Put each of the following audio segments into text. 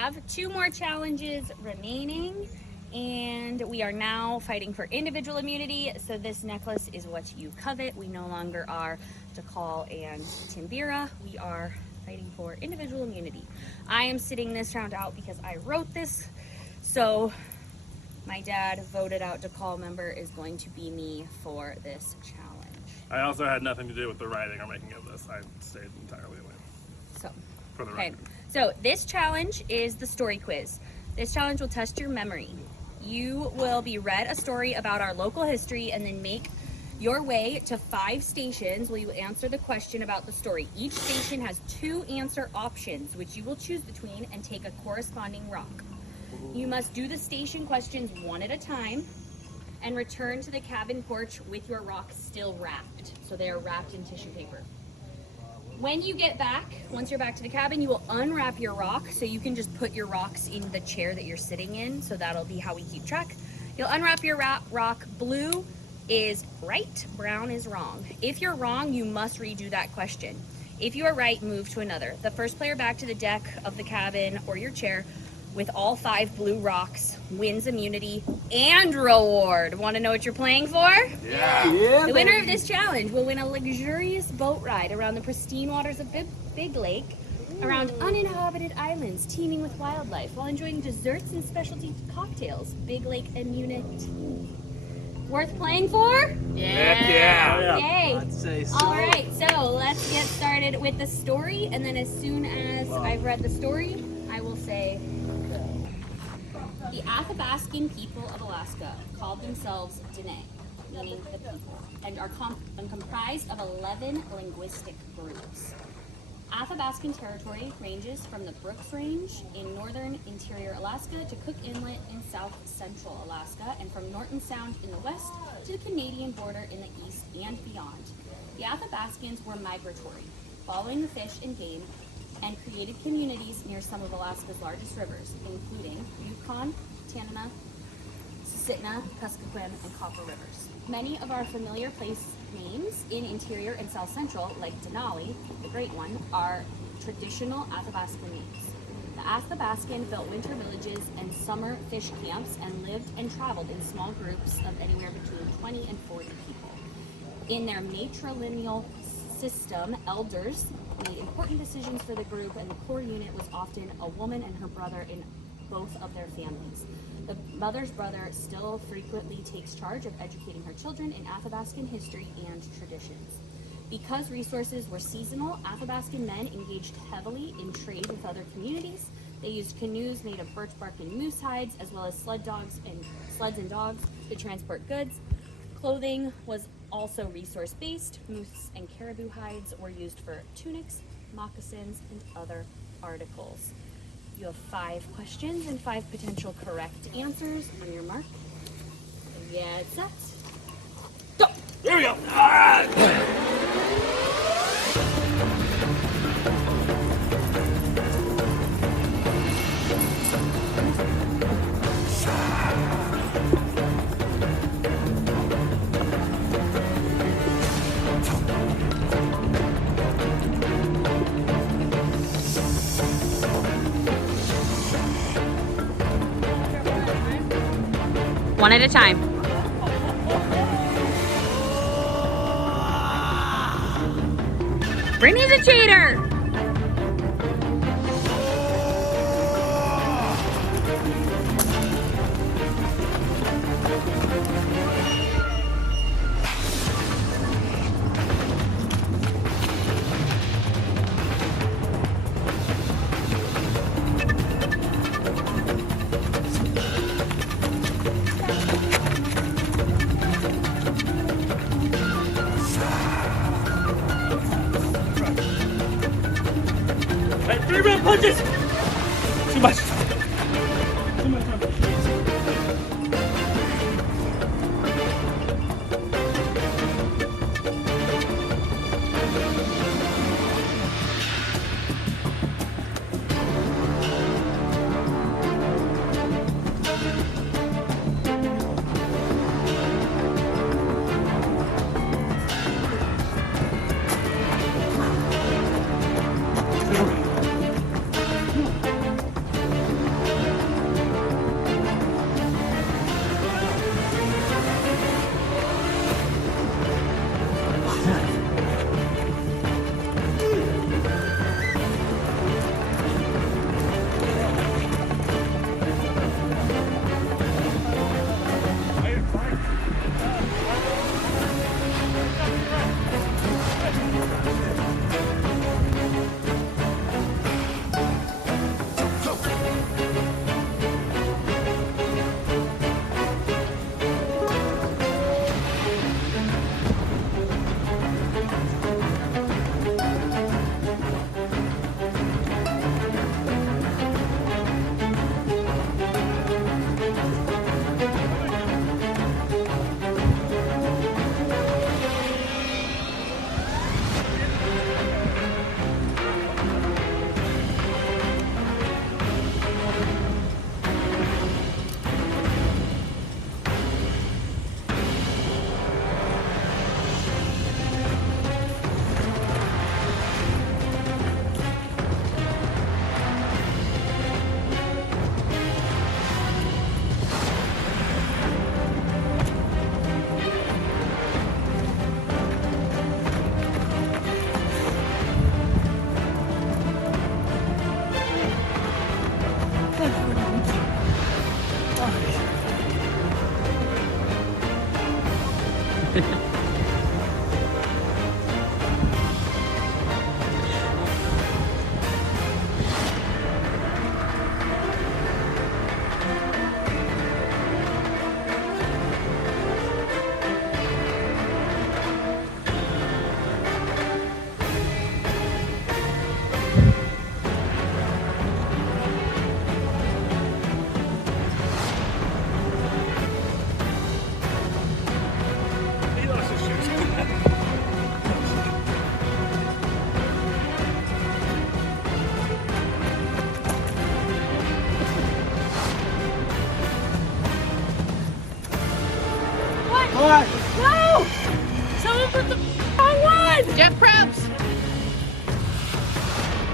have 2 more challenges remaining, and we are now fighting for individual immunity. So this necklace is what you covet. We no longer are Dakal and Timbira. We are fighting for individual immunity. I am sitting this round out because I wrote this. So my dad voted out Dakal member is going to be me for this challenge. I also had nothing to do with the writing or making of this. I stayed entirely away. So, For the okay. record. So this challenge is the story quiz. This challenge will test your memory. You will be read a story about our local history and then make your way to 5 stations where you answer the question about the story. Each station has 2 answer options, which you will choose between and take a corresponding rock. You must do the station questions one at a time and return to the cabin porch with your rock still wrapped. So they are wrapped in tissue paper. When you get back, once you're back to the cabin, you will unwrap your rock so you can just put your rocks in the chair that you're sitting in. So that'll be how we keep track. You'll unwrap your rock. Blue is right, brown is wrong. If you're wrong, you must redo that question. If you are right, move to another. The first player back to the deck of the cabin or your chair with all 5 blue rocks wins immunity and reward. Want to know what you're playing for? Yeah. The winner of this challenge will win a luxurious boat ride around the pristine waters of Big Lake, around uninhabited islands teeming with wildlife, while enjoying desserts and specialty cocktails. Big Lake immunity. Worth playing for? Heck yeah. Yay. I'd say so. All right, so let's get started with the story, and then as soon as I've read the story, I will say go. The Athabascan people of Alaska called themselves Dene, meaning the people, and are comprised of 11 linguistic groups. Athabascan territory ranges from the Brooks Range in northern interior Alaska to Cook Inlet in south central Alaska, and from Norton Sound in the west to the Canadian border in the east and beyond. The Athabascans were migratory, following the fish and game, and created communities near some of Alaska's largest rivers, including Yukon, Tanana, Susitna, Kuskokwim, and Copper Rivers. Many of our familiar place names in interior and south central, like Denali, the Great One, are traditional Athabascan names. The Athabascan built winter villages and summer fish camps and lived and traveled in small groups of anywhere between 20 and 40 people. In their matrilineal system, elders made important decisions for the group, and the core unit was often a woman and her brother in both of their families. The mother's brother still frequently takes charge of educating her children in Athabascan history and traditions. Because resources were seasonal, Athabascan men engaged heavily in trade with other communities. They used canoes made of birch bark and moose hides, as well as sleds and dogs to transport goods. Clothing was also resource-based. Moose and caribou hides were used for tunics, moccasins, and other articles. You have 5 questions and 5 potential correct answers. On your mark, get set, go! Here we go. All right. One at a time. Brittany's a cheater! Hey, 3-round punches! Too much. Too much time. He lost his shoes. What? No! Someone put the wrong one! Jet preps!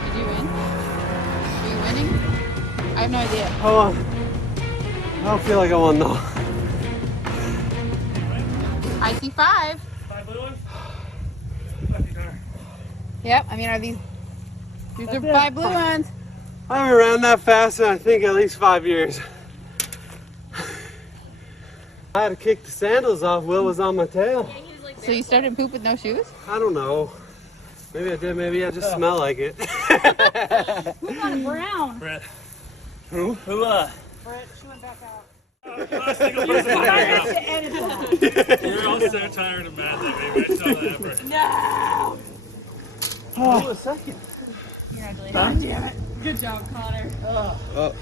Did you win? Are you winning? I have no idea. Hold on. I don't feel like I won though. I see 5. 5 blue ones? Lucky car. Yep, I mean, are these are 5 blue ones. I haven't ran that fast in I think at least 5 years. I had to kick the sandals off. Will was on my tail. So you started poop with no shoes? I don't know. Maybe I did. Maybe I just smell like it. Who got a brown? Brett. Who? Brett, she went back out. Last single person to edit that. We're all so tired of mad that we wasted all the effort. No! Oh, a second. Congratulations. God damn it. Good job, Connor. Oh.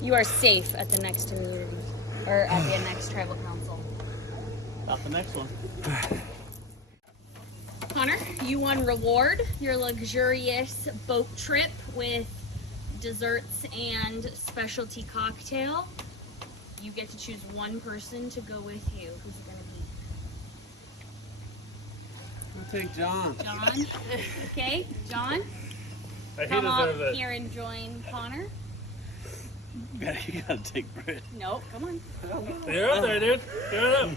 You are safe at the next immunity, or at the next tribal council. Not the next one. Connor, you won reward, your luxurious boat trip with desserts and specialty cocktail. You get to choose one person to go with you. Who's it gonna I'll take John. be? John? Okay, John, He come up deserves it. here and join Connor. You gotta take Britt. Nope, come on. You're up there, dude. Get it up.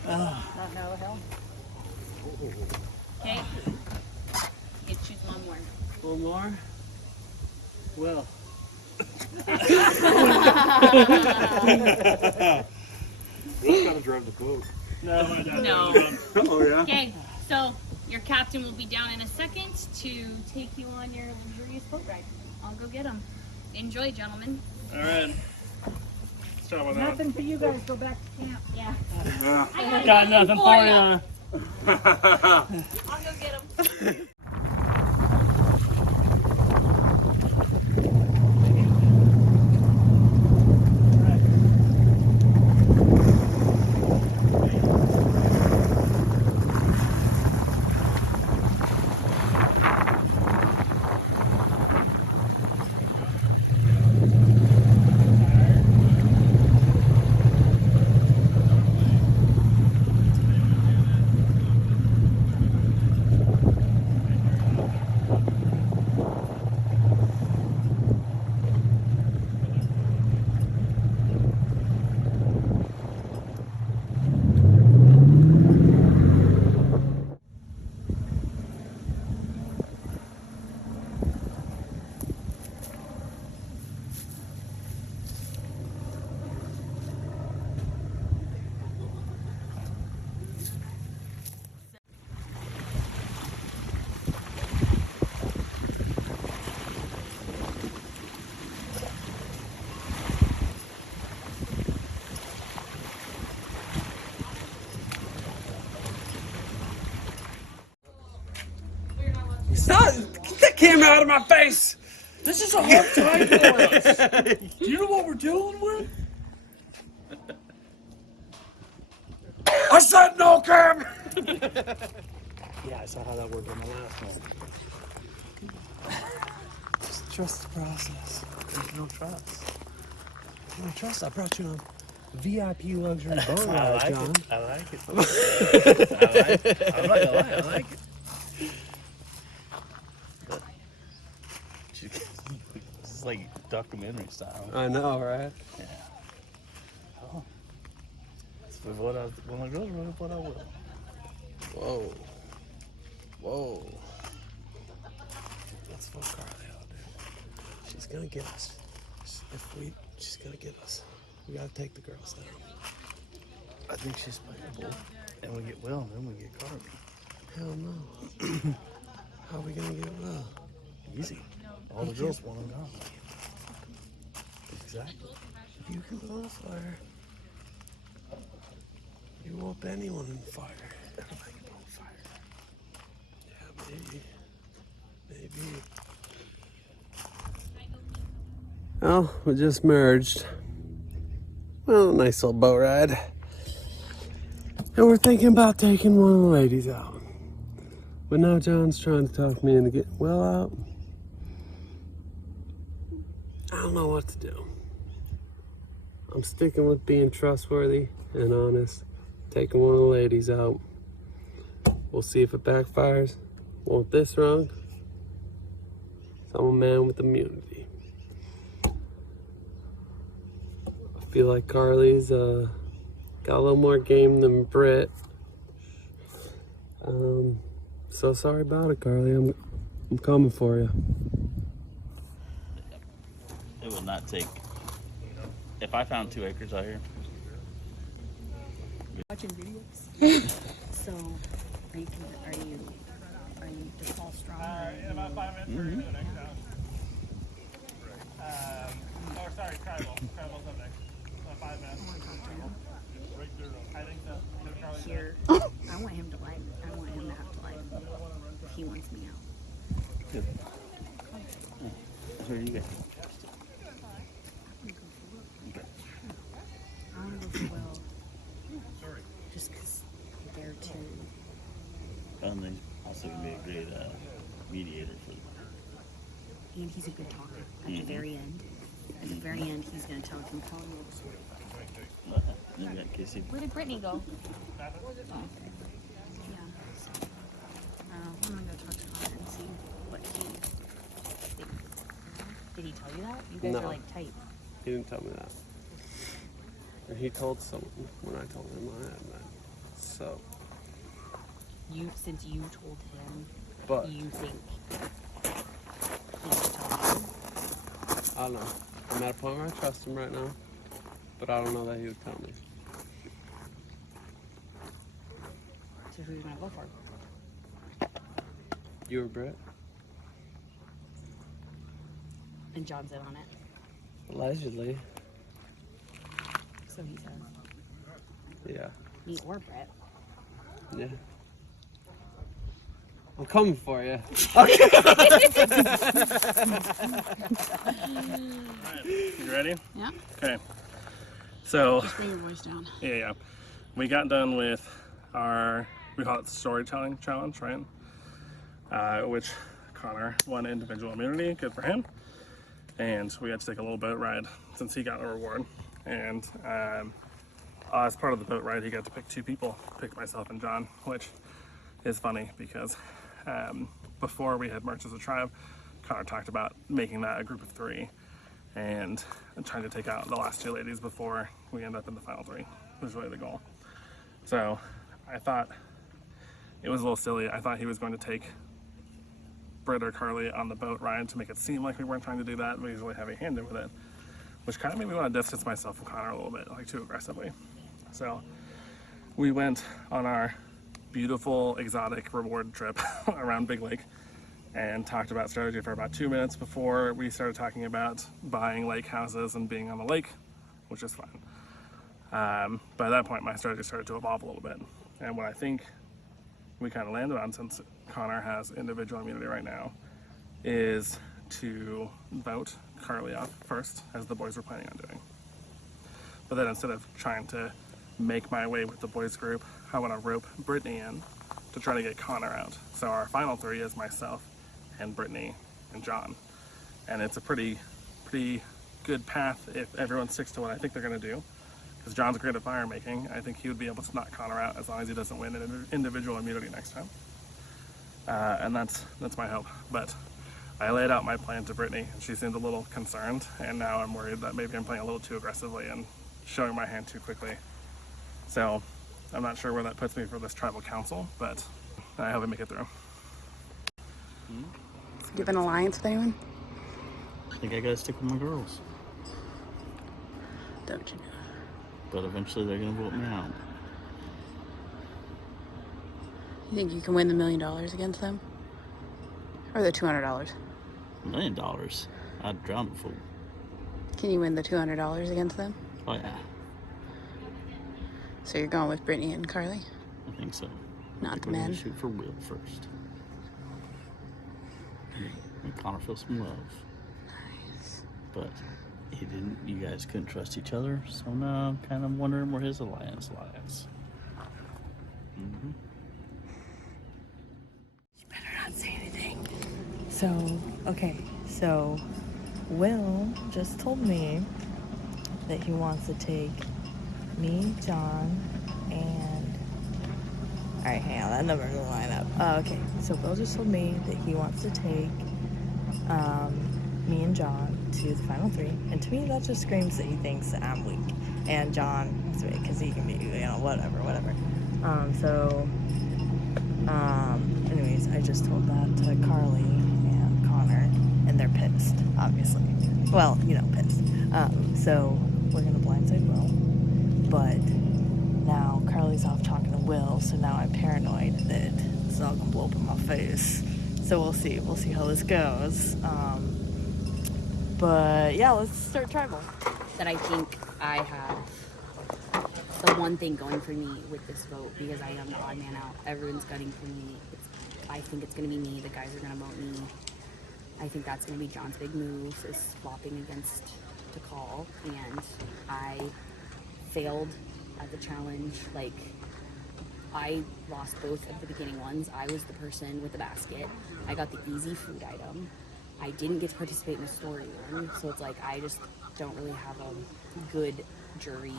Okay. You get to choose one more. One more? Will. Will's gotta drive the boat. No, my dad. No. Oh, yeah. Okay, so your captain will be down in a second to take you on your luxurious boat ride. I'll go get him. Enjoy, gentlemen. All right. Let's try one out. Nothing for you guys, go back to camp. Yeah. Yeah. I Got nothing for you. I'll go get him. Stop! Get that camera out of my face! This is a hard time for us. Do you know what we're dealing with? I said no camera! Yeah, I saw how that worked on the last one. Just trust the process. There's no trust. No trust. I brought you on VIP luxury boat I ride, like John. it. I like it. I like it. I'm not gonna lie, I like it. But, this is like documentary style. I know, right? Yeah. Oh. It's what I, when my girls run up, what I will. Whoa. Whoa. Let's fuck Carly out, dude. gonna get us. She's gonna get us. We gotta take the girls down. I think she's playable. And we get Will, and then we get Carly. Hell no. How are we gonna get well? Easy. All the girls want them gone. Exactly. If you can go on fire, you whoop anyone in fire. Everybody can go on fire. Yeah, maybe. Maybe. Well, we just merged. Well, nice little boat ride. And we're thinking about taking one of the ladies out. But now John's trying to talk me into getting Will out. I don't know what to do. I'm sticking with being trustworthy and honest. Taking one of the ladies out. We'll see if it backfires. Want this wrong? I'm a man with immunity. I feel like Carly's got a little more game than Britt. So sorry about it, Carly. I'm coming for you. It will not take. If I found 2 acres out here. Watching videos. So, are you just all strong? In about 5 minutes, we're going to the next town. Sorry, Tribal. Tribal's up next. About 5 minutes. I think so. Here, I want him to like. I want him to have to like. If he wants me out. Good. Where are you going? I want to go for Will. Just because they're too. And then also going to be a great mediator for them. And he's a good talker. At the very end. At the very end, he's going to tell him how he looks. You got Casey. Where did Brittany go? Yeah. So, I'm going to go talk to Connor and see what he thinks. Did he tell you that? You guys No. are like tight. He didn't tell me that. And he told someone when I told him I had that. So, Since you told him, but you think he's telling you? I don't know. I'm at a point where I trust him right now, but I don't know that he would tell me. So who are you going to go for? You or Britt? And John's in on it. Allegedly. So he says. Yeah. Me or Brett. Yeah. I'm coming for you. You ready? Yeah. Okay. So, Just bring your voice down. yeah. We got done with we call it the storytelling challenge, right? Which Connor won individual immunity, good for him. And we had to take a little boat ride since he got a reward. And as part of the boat ride, he got to pick 2 people, picked myself and John, which is funny because before we had merged as a tribe, Connor talked about making that a group of 3 and trying to take out the last 2 ladies before we end up in the final 3 was really the goal. So I thought it was a little silly. I thought he was going to take Britt or Carly on the boat ride to make it seem like we weren't trying to do that, but he's really heavy-handed with it, which kind of made me want to distance myself from Connor a little bit, like too aggressively. So we went on our beautiful exotic reward trip around Big Lake and talked about strategy for about 2 minutes before we started talking about buying lake houses and being on the lake, which is fine. By that point, my strategy started to evolve a little bit. And what I think we kind of landed on, since Connor has individual immunity right now, is to vote Carly off first, as the boys were planning on doing. But then instead of trying to make my way with the boys group, I want to rope Brittany in to try to get Connor out. So our final 3 is myself and Brittany and John. And it's a pretty good path if everyone sticks to what I think they're going to do. Because John's great at fire making. I think he would be able to knock Connor out as long as he doesn't win an individual immunity next time. And that's my hope. But I laid out my plan to Brittany, and she seemed a little concerned, and now I'm worried that maybe I'm playing a little too aggressively and showing my hand too quickly. So I'm not sure where that puts me for this tribal council, but I hope I make it through. Do you have an alliance with anyone? I think I gotta stick with my girls. Don't you know? But eventually they're gonna vote me out. You think you can win the $1 million against them? Or the $200? $1 million? I'd drown a fool. Can you win the $200 against them? Oh yeah, So you're going with Brittany and Carly? I think so. Not I think the we're gonna men? shoot for Will first. Make Connor feel some love. Nice. But he didn't. You guys couldn't trust each other, so now I'm kind of wondering where his alliance lies. Mm-hmm. You better not say anything. So Will just told me that he wants to take me, John, and... Alright, hang on, that number will line up. Okay, so Will just told me that he wants to take me and John to the final 3, and to me that just screams that he thinks that I'm weak, and John is weak, because he can be, whatever. Anyways, I just told that to Carly and Connor, and they're pissed, obviously. Well, pissed. So we're gonna blindside Will, but now Carly's off talking to Will, so now I'm paranoid that this is all gonna blow up in my face. So we'll see how this goes. But yeah, let's start tribal. That I think I have the one thing going for me with this vote, because I am the odd man out. Everyone's gunning for me. I think it's going to be me. The guys are going to vote me. I think that's going to be John's big move, is swapping against Takal. And I failed at the challenge. Like, I lost both of the beginning ones. I was the person with the basket. I got the easy food item. I didn't get to participate in the story one, so it's like I just don't really have a good jury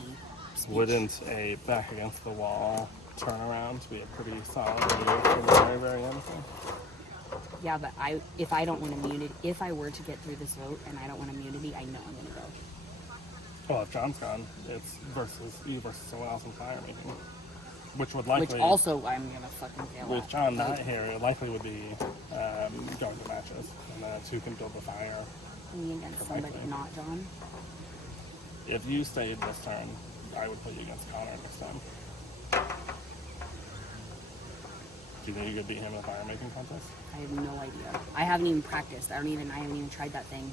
speech. Wouldn't a back against the wall turnaround be a pretty solid way for the very, very end? Yeah, but if I don't win immunity, if I were to get through this vote and I don't win immunity, I know I'm gonna go. Well, if John's gone, it's you versus someone else in fire making, which would likely. Which also I'm gonna fucking fail With at. John not here, it likely would be going to matches, and that's who can build the fire. Me against somebody Likely. not John. If you stayed this turn, I would put you against Connor this time. Do you think you could beat him in a fire making contest? I have no idea. I haven't even practiced. I haven't even tried that thing.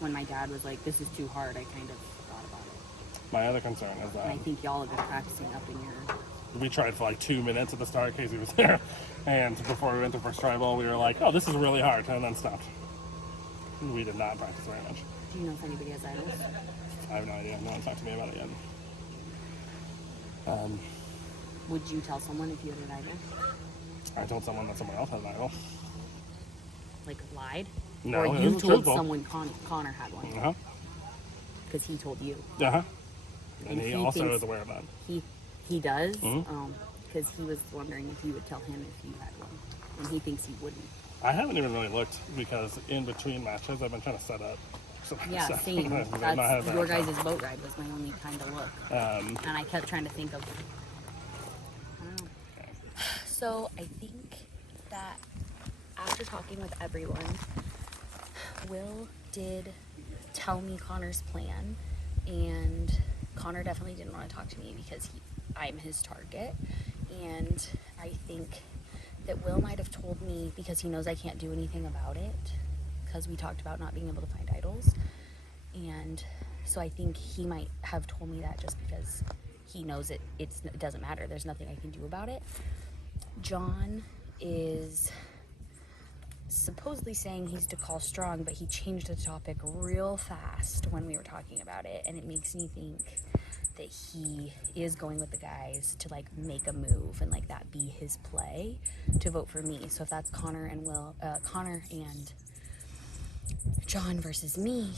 When my dad was like, "This is too hard," I kind of thought about it. My other concern is And I that think y'all have been practicing up in your. we tried for like 2 minutes at the start. Casey was there, and before we went to first tribal, we were like, "Oh, this is really hard," and then stopped. We did not practice very much. Do you know if anybody has idols? I have no idea. No one's talked to me about it yet. Would you tell someone if you had an idol? I told someone that someone else had an idol. Like lied? No, or it you was told truthful. someone Connor had one Uh huh. because he told you. Uh huh. And And he he also thinks- is aware of that. He does. Mhm. Because he was wondering if you would tell him if you had one, and he thinks he wouldn't. I haven't even really looked because in between matches I've been trying to set up. some Yeah, stuff. same. I've not That's had your that. guys' boat ride was my only kind of look, and I kept trying to think of. I don't know. So I think that after talking with everyone, Will did tell me Connor's plan, and Connor definitely didn't want to talk to me because I'm his target, and I think that Will might have told me because he knows I can't do anything about it, because we talked about not being able to find idols, and so I think he might have told me that just because he knows it doesn't matter, there's nothing I can do about it. John is supposedly saying he's Takal strong, but he changed the topic real fast when we were talking about it, and it makes me think that he is going with the guys to like make a move and like that be his play to vote for me. So if that's Connor and John versus me,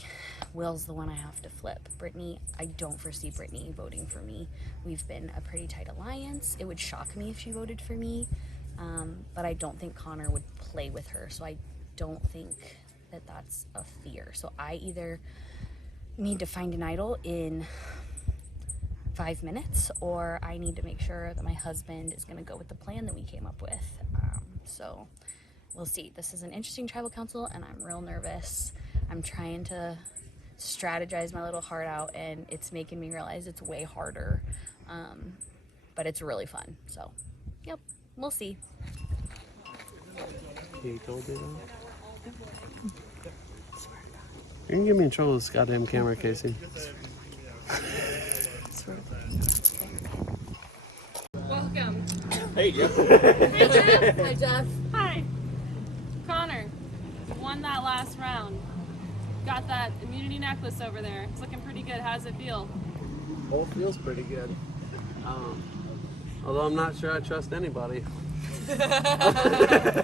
Will's the one I have to flip. Brittany, I don't foresee Brittany voting for me. We've been a pretty tight alliance. It would shock me if she voted for me, but I don't think Connor would play with her, so I don't think that that's a fear. So I either need to find an idol in 5 minutes, or I need to make sure that my husband is going to go with the plan that we came up with. So we'll see. This is an interesting tribal council, and I'm real nervous. I'm trying to strategize my little heart out, and it's making me realize it's way harder. But it's really fun. So, yep, we'll see. He told you that? You're gonna get me in trouble with this goddamn camera, Casey. Welcome. Hey, Jeff. Hey, Jeff. Hi, Jeff. Hi. Connor, won that last round. Got that immunity necklace over there. It's looking pretty good. How does it feel? Whole feels pretty good. Although I'm not sure I trust anybody. A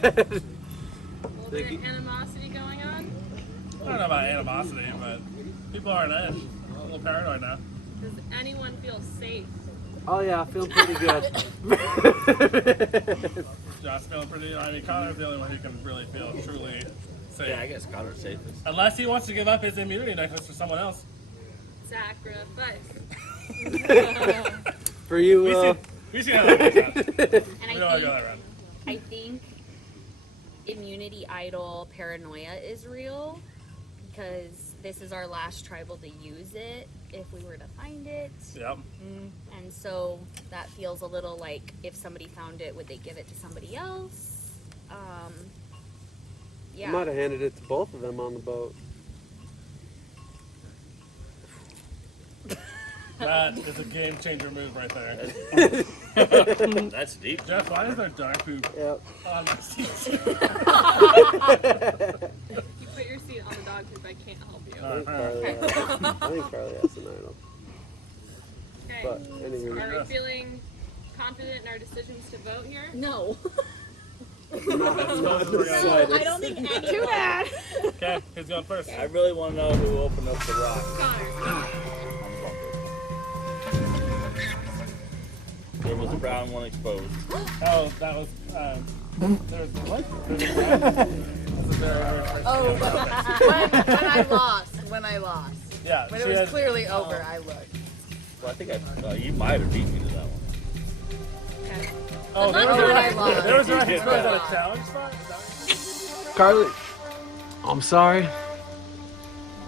little bit of animosity going on? I don't know about animosity, but people are on edge. A little paranoid now. Does anyone feel safe? Oh yeah, I feel pretty good. Josh feeling pretty. I mean, Connor's the only one who can really feel truly safe. Yeah, I guess Connor's safest. Unless he wants to give up his immunity necklace for someone else. Sacrifice. For you, We see how that works out. And We don't want to go that round. I think immunity idol paranoia is real because this is our last tribal to use it if we were to find it. Yep. And so that feels a little like if somebody found it, would they give it to somebody else? I might have handed it to both of them on the boat. That is a game changer move right there. That's deep. Jeff, why is there dog poop on the seat? You put your seat on the dog poop, I can't help you. I think Carly has an idol. Okay. But anyway. Are we feeling confident in our decisions to vote here? No. I I don't think any. Too bad. Okay, who's going first? I really want to know who opened up the rock. Connor. There was a brown one exposed. Oh, that was, there's what? There's a brown. That's a very first Oh, thing. when I lost. Yeah, When she it was had- clearly over, I looked. Well, I think you might have beat me to that one. Oh, there was When I a lost. there was a You did exposed at a right. challenge spot? Is that what- Carly, I'm sorry.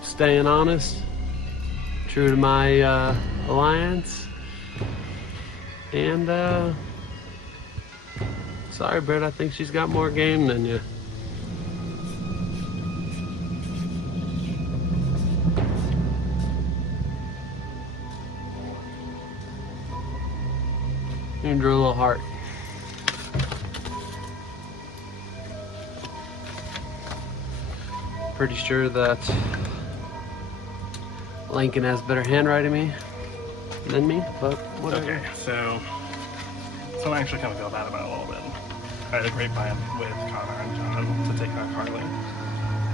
Staying honest, true to my alliance, and sorry, Britt. I think she's got more game than you. You drew a little heart. Pretty sure that Lincoln has better handwriting than me, but whatever. Okay, so I actually kind of feel bad about it a little bit. I had a great plan with Connor and John to take out Carly,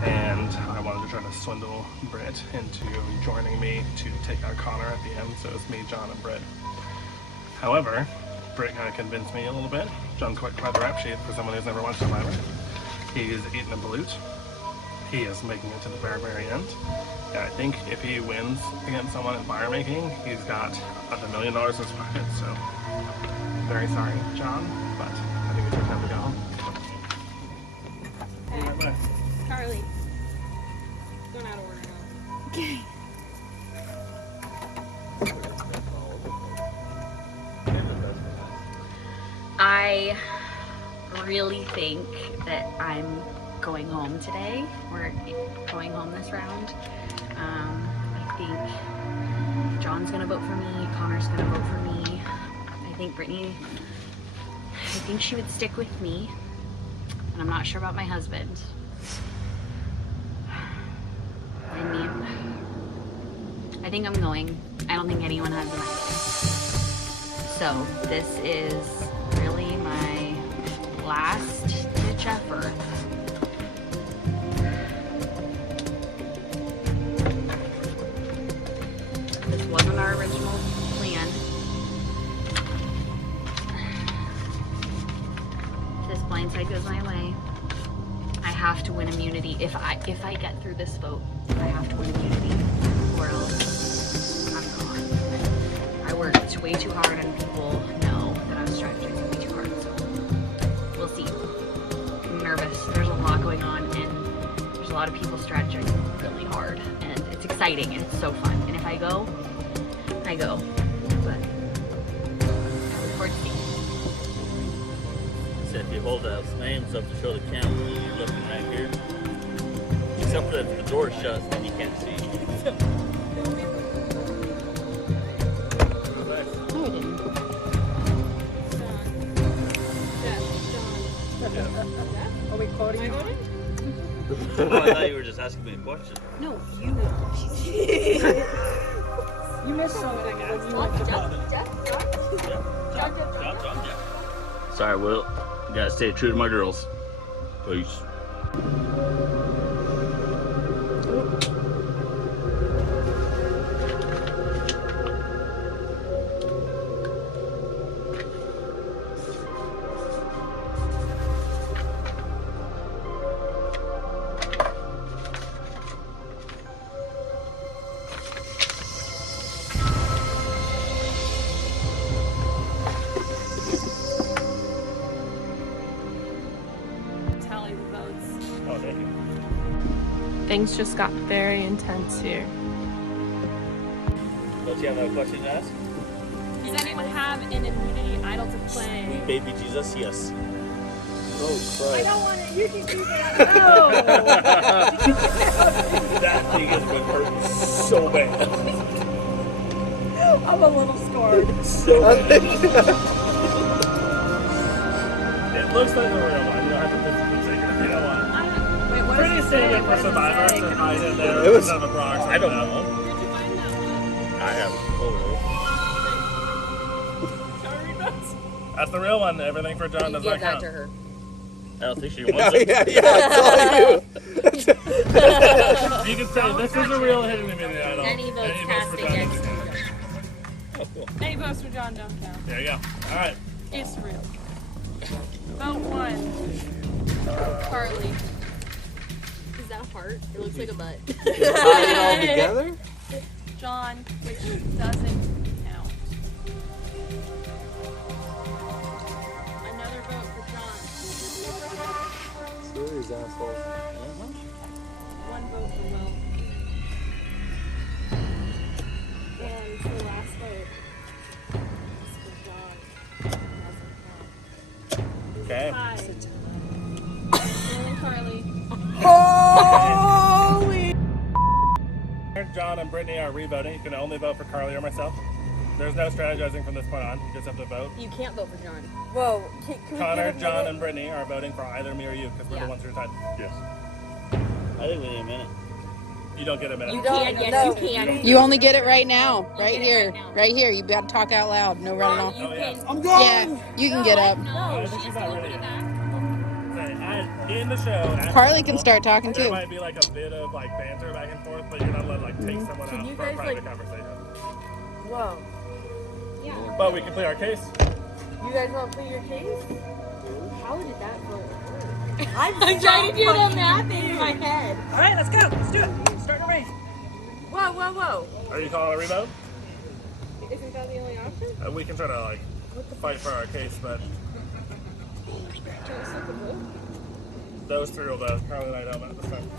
and I wanted to try to swindle Britt into joining me to take out Connor at the end, so it's me, John, and Britt. However, Britt kind of convinced me a little bit. John's quite the rap sheet for someone who's never watched Survivor. He's eaten a balut. He is making it to the very, very end. And I think if he wins against someone in fire making, he's got $1 million in his pocket. So, very sorry, John, but I think it's your time to go home. Hey, Carly. Going out of order now. Okay. I really think that I'm going home today. We're going home this round. I think John's gonna vote for me. Connor's gonna vote for me. I think Brittany, I think she would stick with me. And I'm not sure about my husband. I mean, I think I'm going. I don't think anyone has an idea. So this is really my last ditch effort. This wasn't our original plan. If this blindside goes my way, I have to win immunity. If I get through this vote, I have to win immunity, or else I'm gone. I worked way too hard, and people know that I was strategizing way too hard. So we'll see. I'm nervous. There's a lot going on, and there's a lot of people strategizing really exciting and it's so fun. And if I go, I go. But I look forward to seeing it. So if you hold those names up to show the camera, you're looking right here. Except for if the door is shut, then you can't see. No, I didn't. Are we quoting you? Oh, I thought you were just asking me a question. No, you. You missed something when you What? went to John. Sorry, Will. You gotta stay true to my girls. Peace. Tally the votes. Oh, thank you. Things just got very intense here. Don't you have no question to ask? Does anyone have an immunity idol to play? Sweet baby Jesus, yes. Oh, I Christ. don't want it. You can do that. That thing has been hurting so bad. I'm a little scared. So bad. It looks like the real one. You don't have to physically take it if you don't want. Wait, what Pretty does it seeing say? it for Survivor to hide in there. It was- Some of Brock's. I don't know. Where'd you find that one? I have photos. Sorry, that's That's the real one. Everything for John does not count. her. I don't think she Yeah, wants it. yeah, it's all you. You can say this is a real hidden immunity idol. Any votes for cast John against doesn't count. Oh, cool. any votes for John don't count. There you go. All right. It's real. Vote 1. Carly. Is that a heart? It looks like a butt. Tie it all together? John, which doesn't count. Another vote for John. Screw these assholes. One vote for Will. And the last vote is for John. Doesn't count. Okay. 5. Will and Carly. Holy! John and Brittany are re-voting. You can only vote for Carly or myself. There's no strategizing from this point on. You just have to vote. You can't vote for John. Whoa. Can we Connor, get a John, minute? and Brittany are voting for either me or you because we're Yeah. the ones who are tied. Yes. I think we need a minute. You don't get a minute. You don't- can, yes, no. you can. You only get it right now. You Right get it here. right now. Right here. You gotta talk out loud. No running off. You Oh, yeah. can. I'm Yeah, going! you can get up. I No, think she's she's not going ready to yet. that. In the show, after Carly the can vote, start talking there too. might be like a bit of like banter back and forth, but you're not allowed to like take someone Can out you for a guys, private like- conversation. Whoa. Yeah. But we can play our case. You guys want to play your case? How did that vote work? I'm trying to do the math in my head. All right, let's go. Let's do it. Start a race. Whoa, whoa, whoa. Are you calling a revote? Isn't that the only option? We can try to like fight for our case, but those three will vote. Carly and I don't at this time.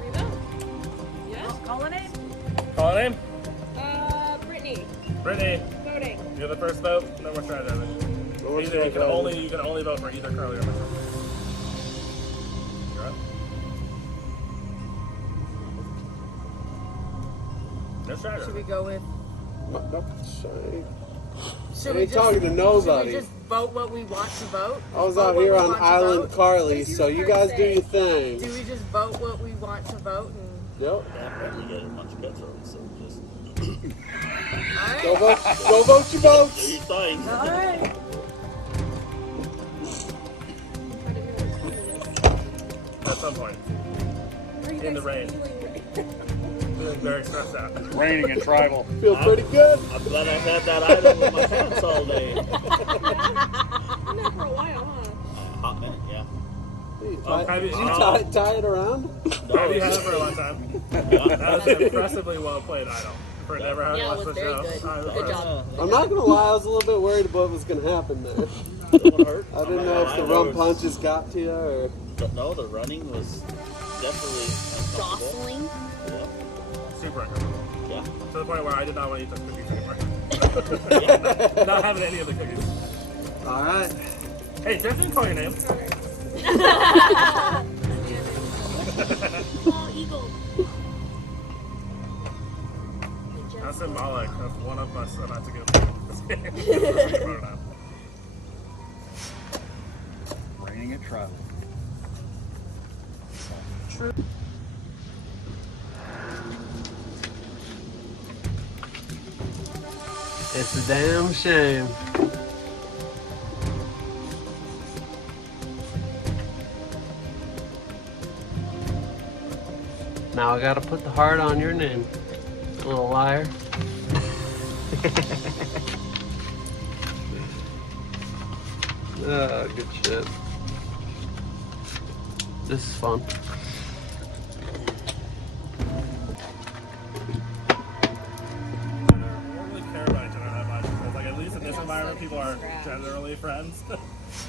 Revote? Yes? Call a name. Call a name. Brittany. Brittany, Voting. you're the first vote. No more strategizing. Either you can only vote for either Carly or myself. You're up. No Should strategy. we go with? Nope. Sorry. Should I ain't talking to nobody. Should we just vote what we want to vote? I was Vote out what here we on want to Island vote? Carly, so you guys do your thing. Do we just vote what we want to vote? And... Yep. Yeah, apparently you got a bunch of cutthroats, so just All right. Go vote your do votes. your thing. All right. At some point. In the rain. Feeling very stressed out. Raining and tribal. Feel pretty good. I'm glad I've had that item in my pants all day. Been there for a while, huh? Hot minute, yeah. Have you- Did you tie it around? Have you had it for a long time? That is an impressively well played idol. For never having Yeah, it watched was the very show. good. I was Good impressed. job. I'm not gonna lie, I was a little bit worried about what was gonna happen there. That one hurt. I didn't know if the rum punches got to you or. But no, the running was definitely uncomfortable. Jostling. Yeah. Super uncomfortable. Yeah. To the point where I did not want to eat the cookies anymore. Not having any of the cookies. All right. Hey, did I didn't call your name? Oh, eagle. That's symbolic of one of us about to go through. Raining at travel. It's a damn shame. Now I gotta put the heart on your name, little liar. Oh, good shit. This is fun. We don't really care about each other that much. It's like, at least in this environment, people are generally friends.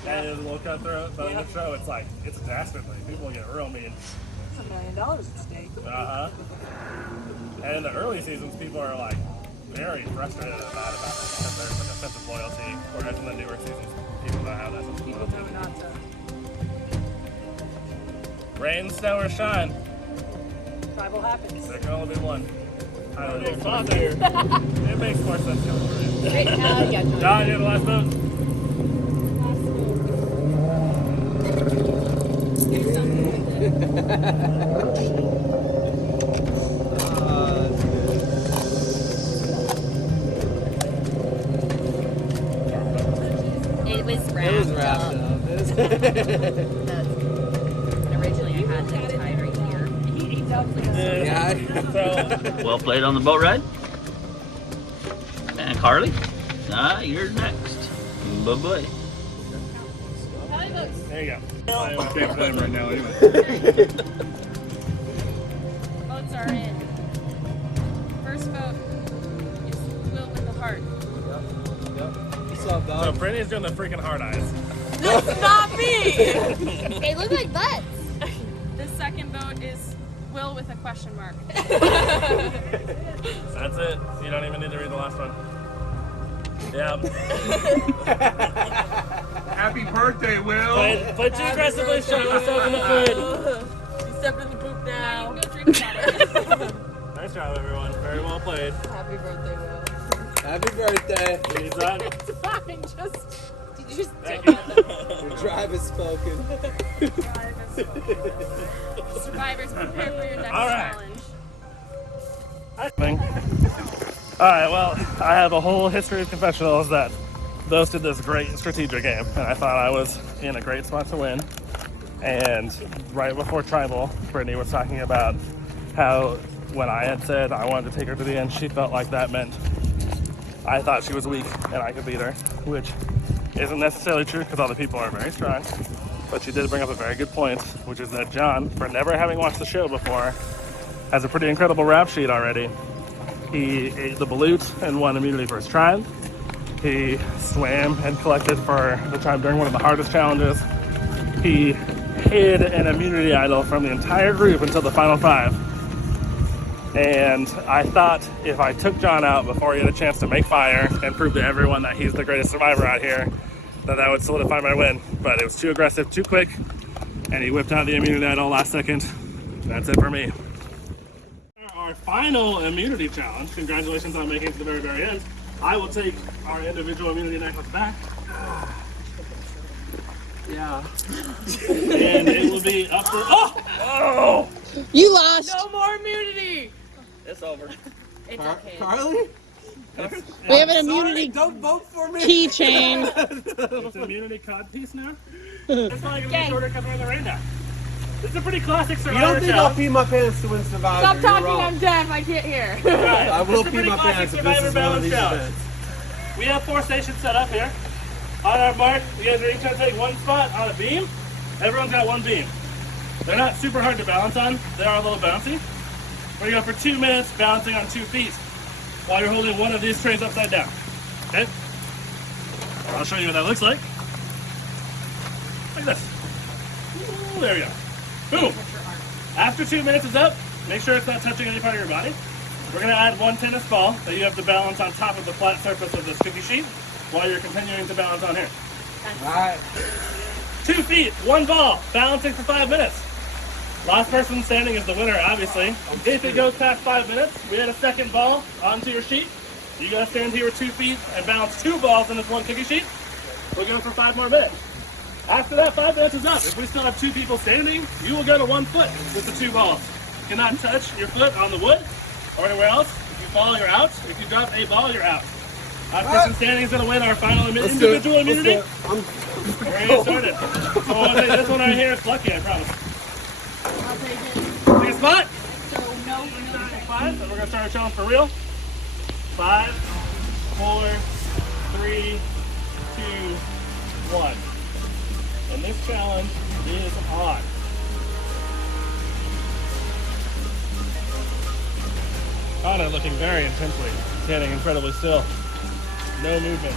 And it's a little cutthroat, but in the show, it's like, it's dastardly. People get real mean. There's $1 million at stake. Uh-huh. And in the early seasons, people are like very frustrated and mad about it because there's like a sense of loyalty. Whereas in the newer seasons, people don't have that sense of People loyalty. know not to. Rain, snow, or shine, Tribal happens. there can only be one. Highly Little thought here. It makes more sense coming from you. Right, yeah, John. John, you're the last vote. Do something with it. It was wrapped It was wrapped up. up. And originally I had them tied right here. He tells me Yeah. So, Well played on the boat ride. And Carly, you're next. Bye-bye. there you go. I am okay for them right now anyway. Votes are in. First vote is Will with the heart. What's up, So dog? Brittany's doing the freaking hard eyes. That's not me! They look like butts. The second vote is Will with a question mark. That's it. You don't even need to read the last one. Yep. Happy birthday, Will! But you aggressively shot yourself in the foot. You stepped in the poop now. Go drink water. Nice job, everyone. Very well played. Happy birthday, Will. Happy birthday. He's done. Fine, just. Did you just Thank tell you. me? Your drive is spoken. Survivors, prepare for your next All right. challenge. Alright, well, I have a whole history of confessionals that boasted this great strategic game, and I thought I was in a great spot to win. And right before Tribal, Brittany was talking about how when I had said I wanted to take her to the end, she felt like that meant I thought she was weak and I could beat her, which isn't necessarily true because other people are very strong. But she did bring up a very good point, which is that John, for never having watched the show before, has a pretty incredible rap sheet already. He ate the balut and won immunity for his tribe. He swam and collected for the tribe during one of the hardest challenges. He hid an immunity idol from the entire group until the final 5. And I thought if I took John out before he had a chance to make fire and prove to everyone that he's the greatest survivor out here, that would solidify my win. But it was too aggressive, too quick, and he whipped out the immunity idol last second. That's it for me. Our final immunity challenge, congratulations on making it to the very, very end. I will take our individual immunity necklace back. Yeah. And it will be up for, oh! You lost. No more immunity! It's over. It's okay. Carly? We have an immunity Don't vote for me. keychain. It's immunity cod piece now. It's probably gonna be shorter because we're in the rain now. This is a pretty classic You survivor don't think I'll challenge. pee my pants to win Survivor? Stop You're talking, wrong. I'm deaf, I can't hear. Right. I will It's a pee pretty my classic pants if this Survivor is one of balance these challenge. events. We have 4 stations set up here. On our mark, you guys are each going to take one spot on a beam. Everyone's got one beam. They're not super hard to balance on. They are a little bouncy. We're going to go for 2 minutes balancing on 2 feet while you're holding one of these trays upside down. Okay? I'll show you what that looks like. Like this. Ooh, there we go. Boom. After 2 minutes is up, make sure it's not touching any part of your body. We're going to add one tennis ball that you have to balance on top of the flat surface of this cookie sheet while you're continuing to balance on here. All right. 2 feet, 1 ball, balancing for 5 minutes. Last person standing is the winner, obviously. If it goes past 5 minutes, we add a second ball onto your sheet. You gotta stand here with 2 feet and balance 2 balls in this one cookie sheet. We'll go for 5 more minutes. After that 5 minutes is up, if we still have 2 people standing, you will go to 1 foot with the 2 balls. You cannot touch your foot on the wood or anywhere else. If you fall, you're out. If you drop a ball, you're out. Last person standing is gonna win our final individual immunity. We're gonna get started. So I'll take this one right here. It's lucky, I promise. I'll take it. Take a spot. So no. 5, and we're gonna start our challenge for real. 5, 4, 3, 2, 1. And this challenge is on. Connor looking very intensely, standing incredibly still. No movement.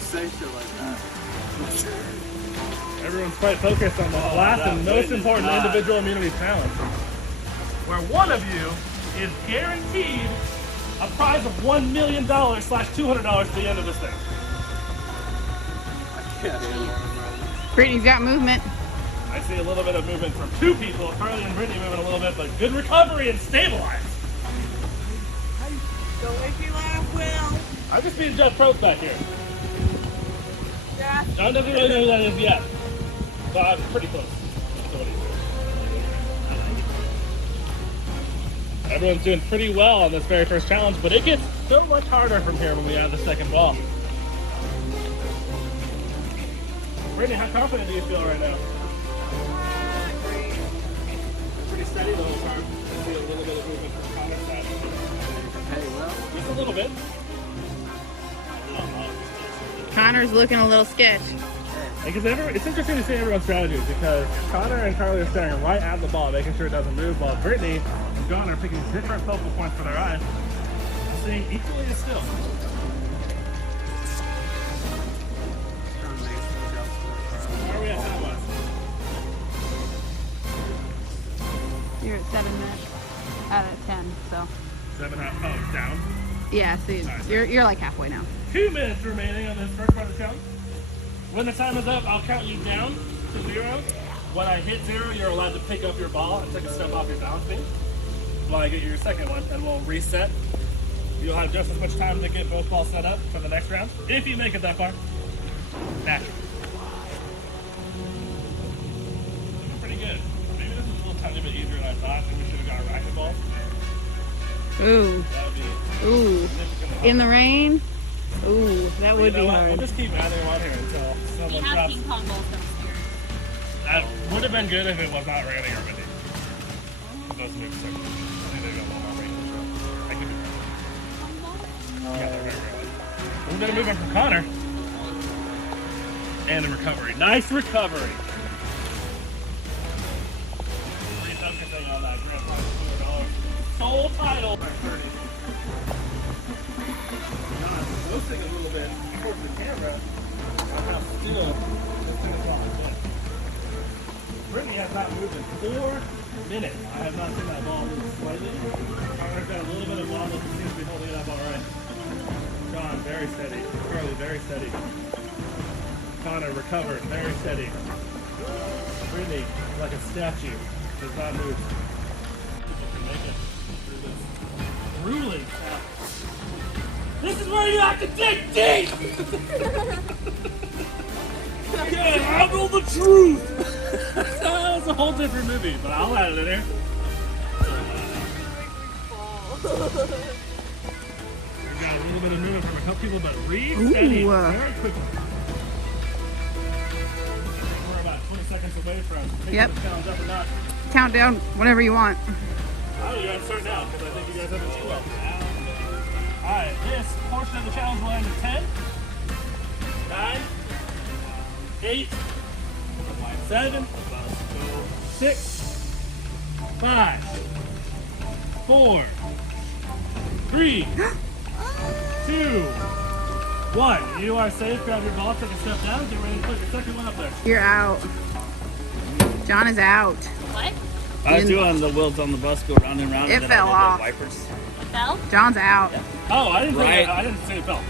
Say shit like that. Everyone's quite focused on the last and most important individual immunity challenge, where one of you is guaranteed a prize of $1 million / $200 at the end of this thing. Brittany's got movement. I see a little bit of movement from 2 people, Carly and Brittany moving a little bit, but good recovery and stabilize. Don't make me laugh, Will. I'm just being Jeff Probst back here. Yeah. John doesn't really know who that is yet, but I'm pretty close. So what do you think? Everyone's doing pretty well on this very first challenge, but it gets so much harder from here when we add the second ball. Brittany, how confident do you feel right now? Great. Pretty steady the whole time. I see a little bit of movement from Connor's side. Hey, well. Just a little bit. Connor's looking a little sketch. Because it's interesting to see everyone's strategies because Connor and Carly are staring right at the ball, making sure it doesn't move, while Brittany and John are picking different focal points for their eyes, staying equally as still. Where are we at time-wise? You're at 7 minutes out of 10, so 7.5. Oh, it's down. yeah. So you're like halfway now. 2 minutes remaining on this first part of the challenge. When the time is up, I'll count you down to 0. When I hit 0, you're allowed to pick up your ball and take a step off your balance beam. While I get your second one, and we'll reset. You'll have just as much time to get both balls set up for the next round, if you make it that far. Naturally. Pretty good. Maybe this is a little tiny bit easier than I thought. I think we should have got a racquetball. Ooh. That would be Ooh. significantly In the rain. Ooh, that would be We'll hard. just keep adding them on here until We someone have drops. ping pong balls downstairs. That would have been good if it was not raining or windy. Those moves are, I think they got a little more rain. I could be wrong. Yeah, they're very rare. We're going to move on from Connor. And the recovery. Nice recovery. Refocusing on that grand prize of $200. Sole title by 30. John, posting a little bit towards the camera. On how still this thing is on. Brittany has not moved in 4 minutes. I have not seen that ball move slightly. Connor's got a little bit of ball, but he seems to be holding it up all right. John, very steady. Carly, very steady. Connor recovered, very steady. Brittany, like a statue, does not move. People can make it through this grueling challenge. This is where you have to dig deep! Yeah, handle the truth! That's a whole different movie, but I'll add it in there. We got a little bit of movement from a couple people, but read steady very quickly. We're about 20 seconds away from picking the challenge up or not. Countdown whenever you want. Oh, you gotta start now, because I think you guys haven't too well. Alright, this portion of the challenge will end at 10, 9, 8, 7, 6, 5, 4, 3, 2, 1. You are safe. Grab your ball, take a step down, get ready to put your second one up there. You're out. John is out. What? I was doing the wheels on the bus go round and round. It and then fell I did off. the wipers. Bell? John's out. Oh, I didn't Right. I didn't see it fell.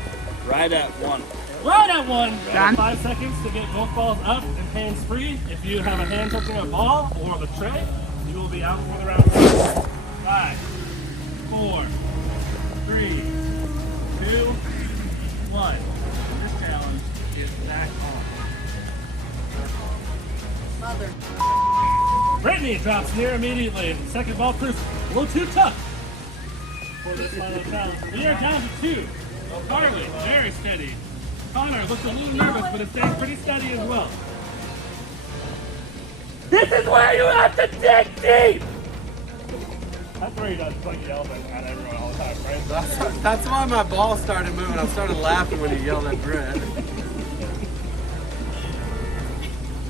Right at 1. Right at 1. You John? have 5 seconds to get both balls up and hands free. If you have a hand touching a ball or the tray, you will be out for the round. 5, 4, 3, 2, 1. This challenge is back on. Mother. Brittany drops near immediately. Second ball proves a little too tough for this final challenge. We are down to 2. Carly, very steady. Connor looks a little nervous, but is staying pretty steady as well. This is where you have to dig deep! That's where he does like yell at everyone all the time, right? That's why my ball started moving. I started laughing when he yelled at Britt.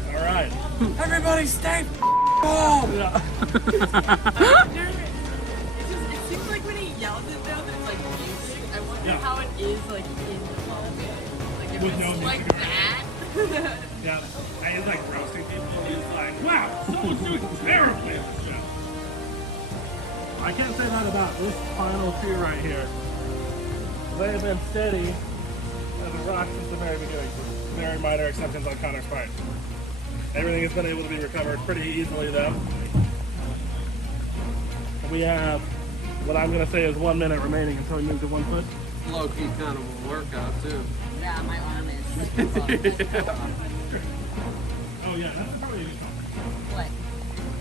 All right. Everybody stay calm! Yeah. It seems like when he yells it though, that it's like music. I wonder Yeah. how it is like in the moment. Like if With it's no music like around. that. Yeah. And he's like roasting people. He's like, wow, someone's doing terribly on the show. I can't say that about this final 2 right here. They have been steady as a rock since the very beginning. Very minor exceptions on Connor's part. Everything has been able to be recovered pretty easily though. We have what I'm going to say is 1 minute remaining until we move to 1 foot. Low-key kind of a workout, too. Yeah, my arm is. Oh yeah, that's probably a good one. What?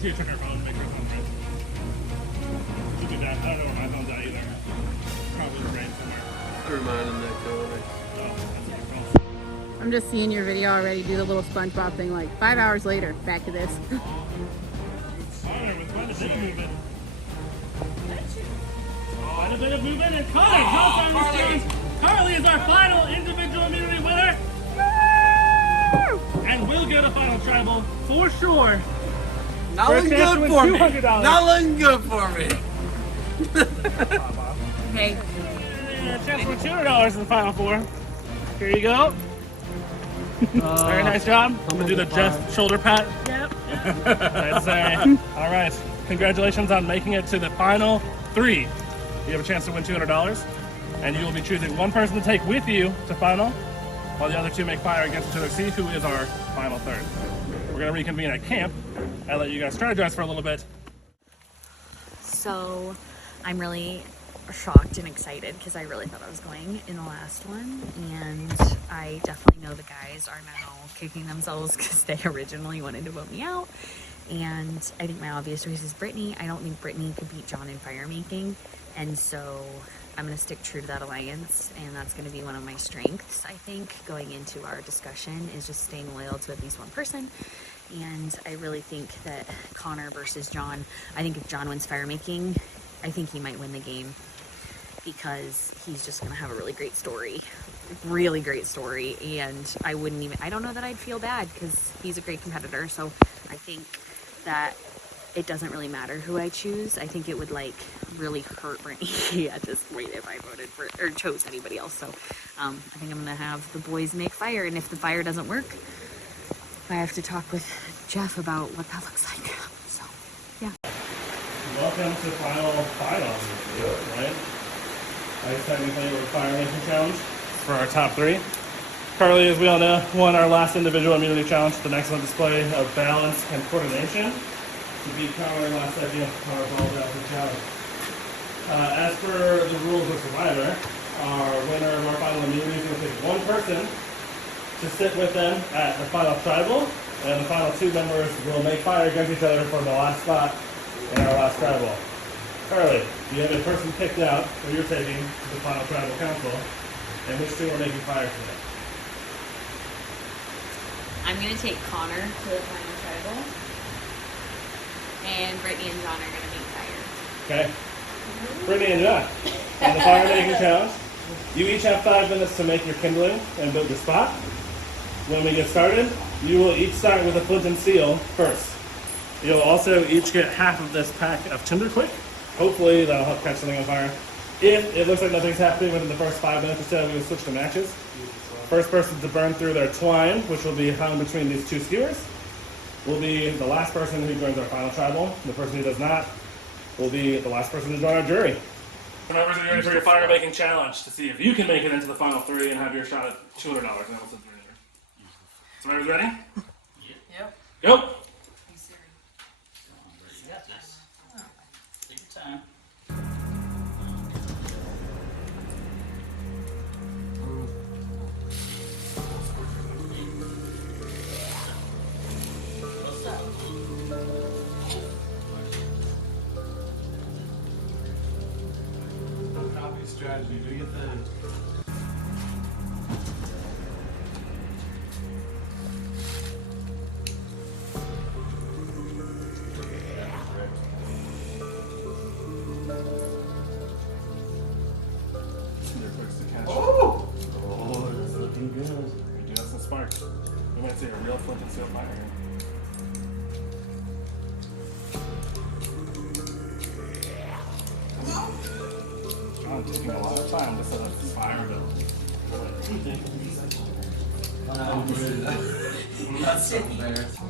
Tia took her phone to make her phone ring. She did that. I don't know where my phone's at either. Probably the brain somewhere. Through mine in that corner. Oh, that's your phone. I'm just seeing your video already do the little SpongeBob thing like 5 hours later. Back to this. Connor was quite a bit of movement. Quite a bit of movement, and Connor jumps on the stage. Carly is our final individual immunity winner. And will get a final tribal for sure. Not For a looking chance to good win for me. $200. Not looking good for me. Hey, And a chance for $200 in the final 4. Here you go. Very nice job. We'll do the just shoulder pat. Yep. I'd say. All right. Congratulations on making it to the final 3. You have a chance to win $200, and you will be choosing one person to take with you to final, while the other 2 make fire against each other. See who is our final 3rd. We're gonna reconvene at camp and let you guys strategize for a little bit. So I'm really shocked and excited because I really thought I was going in the last one, and I definitely know the guys are now kicking themselves because they originally wanted to vote me out. And I think my obvious choice is Brittany. I don't think Brittany could beat John in fire making, and so I'm going to stick true to that alliance, and that's going to be one of my strengths, I think, going into our discussion, is just staying loyal to at least one person. And I really think that Connor versus John, I think if John wins fire making, I think he might win the game, because he's just going to have a really great story, and I don't know that I'd feel bad because he's a great competitor. So I think that it doesn't really matter who I choose. I think it would like really hurt Brittany at this point if I voted for or chose anybody else. So I think I'm gonna have the boys make fire, and if the fire doesn't work, I have to talk with Jeff about what that looks like. So yeah. Welcome to final, right? Are you technically with fire making challenge for our top 3? Carly, as we all know, won our last individual immunity challenge with an excellent display of balance and coordination to beat Connor last idea our ball the challenge. As per the rules of Survivor, our winner of our final immunity is going to pick one person to sit with them at the final tribal, and the final 2 members will make fire against each other for the last spot in our last tribal. Carly, you have a person picked out who you're taking to the final tribal council, and which 2 are making fire today? I'm gonna take Connor to the final tribal, and Brittany and John are gonna make fire. Okay. Brittany and John, in the fire making challenge, you each have 5 minutes to make your kindling and build your spot. When we get started, you will each start with a flint and steel first. You'll also each get half of this pack of tinder quick. Hopefully that'll help catch something on fire. If it looks like nothing's happening within the first 5 minutes or so, we will switch to matches. First person to burn through their twine, which will be hung between these 2 skewers, will be the last person who joins our final tribal. The person who does not will be the last person to join our jury. Members, are you ready for your fire making challenge to see if you can make it into the final 3 and have your shot at $200? So, members ready? Yep. Go! You got this. Take your time. What's that? Copy strategy, do your thing. Oh, that's looking good. We do have some sparks. We might see a real flint and steel fire here. I'm taking a lot of time to set up this fire bill. That's so embarrassing.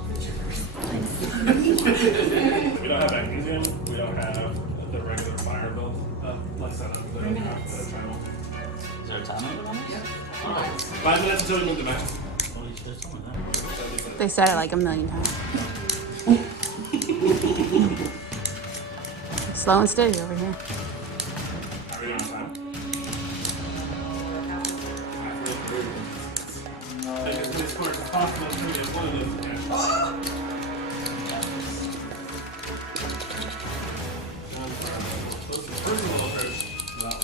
We don't have magnesium. We don't have the regular fire build like set up the tribal. Is there a time limit on this? Yeah. 5 minutes until we move the matches. Holy shit, there's something like that. They said it like a million times. Slow and steady over here. Are we doing time? Make as many squares as possible until we get one of those again.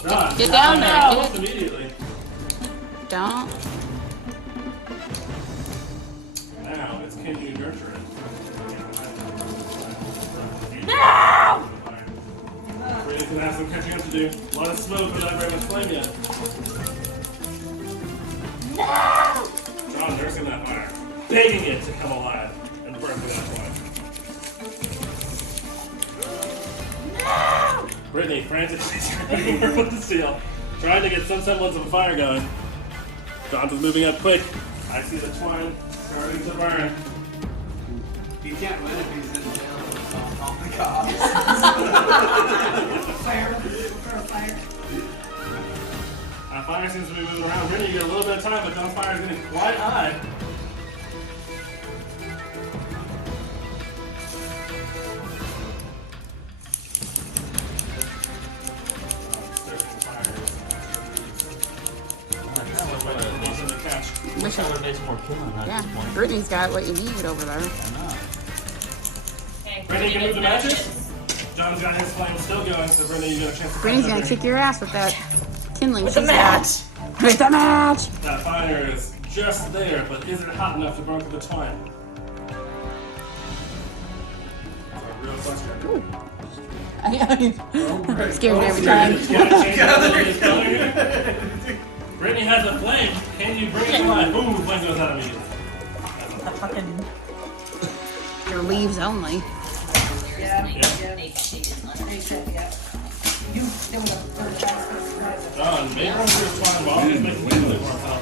Done. Get down there, Almost kid. immediately. Don't. Now it's can you nurture it? No! Brittany's gonna have some catching up to do. A lot of smoke without very much flame yet. No! John nursing that fire, begging it to come alive and burn through that flame. No! Brittany frantically trying to work with the steel, trying to get some semblance of a fire going. John's is moving up quick. I see the twine starting to burn. You can't win if he's in jail. Oh my god. Fire. That fire seems to be moving around. Brittany, you get a little bit of time, but John's fire is getting quite high. Wish I would have made some more killing at Yeah, this point. Brittany's got what you need over there. I know. Brittany, you can move the matches. John's got his flame still going, so Brittany, you got a chance to Brittany's catch up gonna here. kick your ass with that kindling With she's the match. got. With the match! That fire is just there, but is it hot enough to burn through the twine? That's a real question. Scares me every time. Brittany has a flame. Can you bring it to life? Boom, flame goes out immediately. The fucking. Your leaves only. Yeah. They said, yeah. You doing a first class. John, make room for your twine while he's making kindling for himself.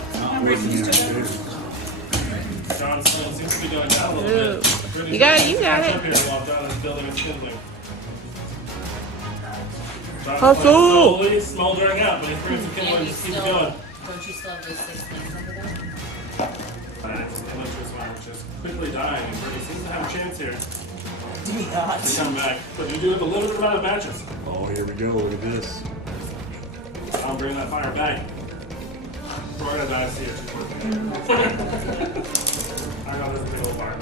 John's flame seems to be going down a little bit. Brittany's You got it, gonna you got catch it. up here while John is building his kindling. John's Hustle! flame is slowly smoldering out, but he's bringing some kindling to keep it going. Don't you still have those 6 flames over there? It's Electro's one, which is quickly dying, and Brittany seems to have a chance here Do you not? to come back. But you do have a limited amount of matches. Oh, here we go. Look at this. I'll bring that fire back. We're gonna die to see if she's working. I got this big old fire.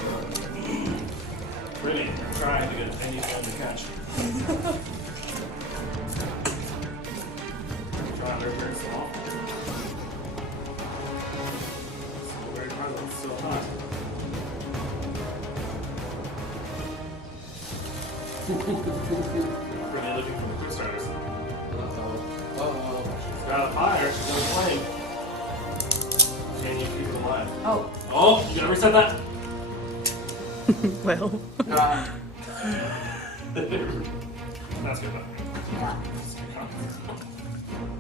Brittany, you're trying to get any flame to catch. Trying very, very small. Still very present, still hot. Brittany looking for the crew starters. She's got a fire, she's got a flame. Can you keep it alive? Oh. Oh, you gotta reset that. Well. That's good enough.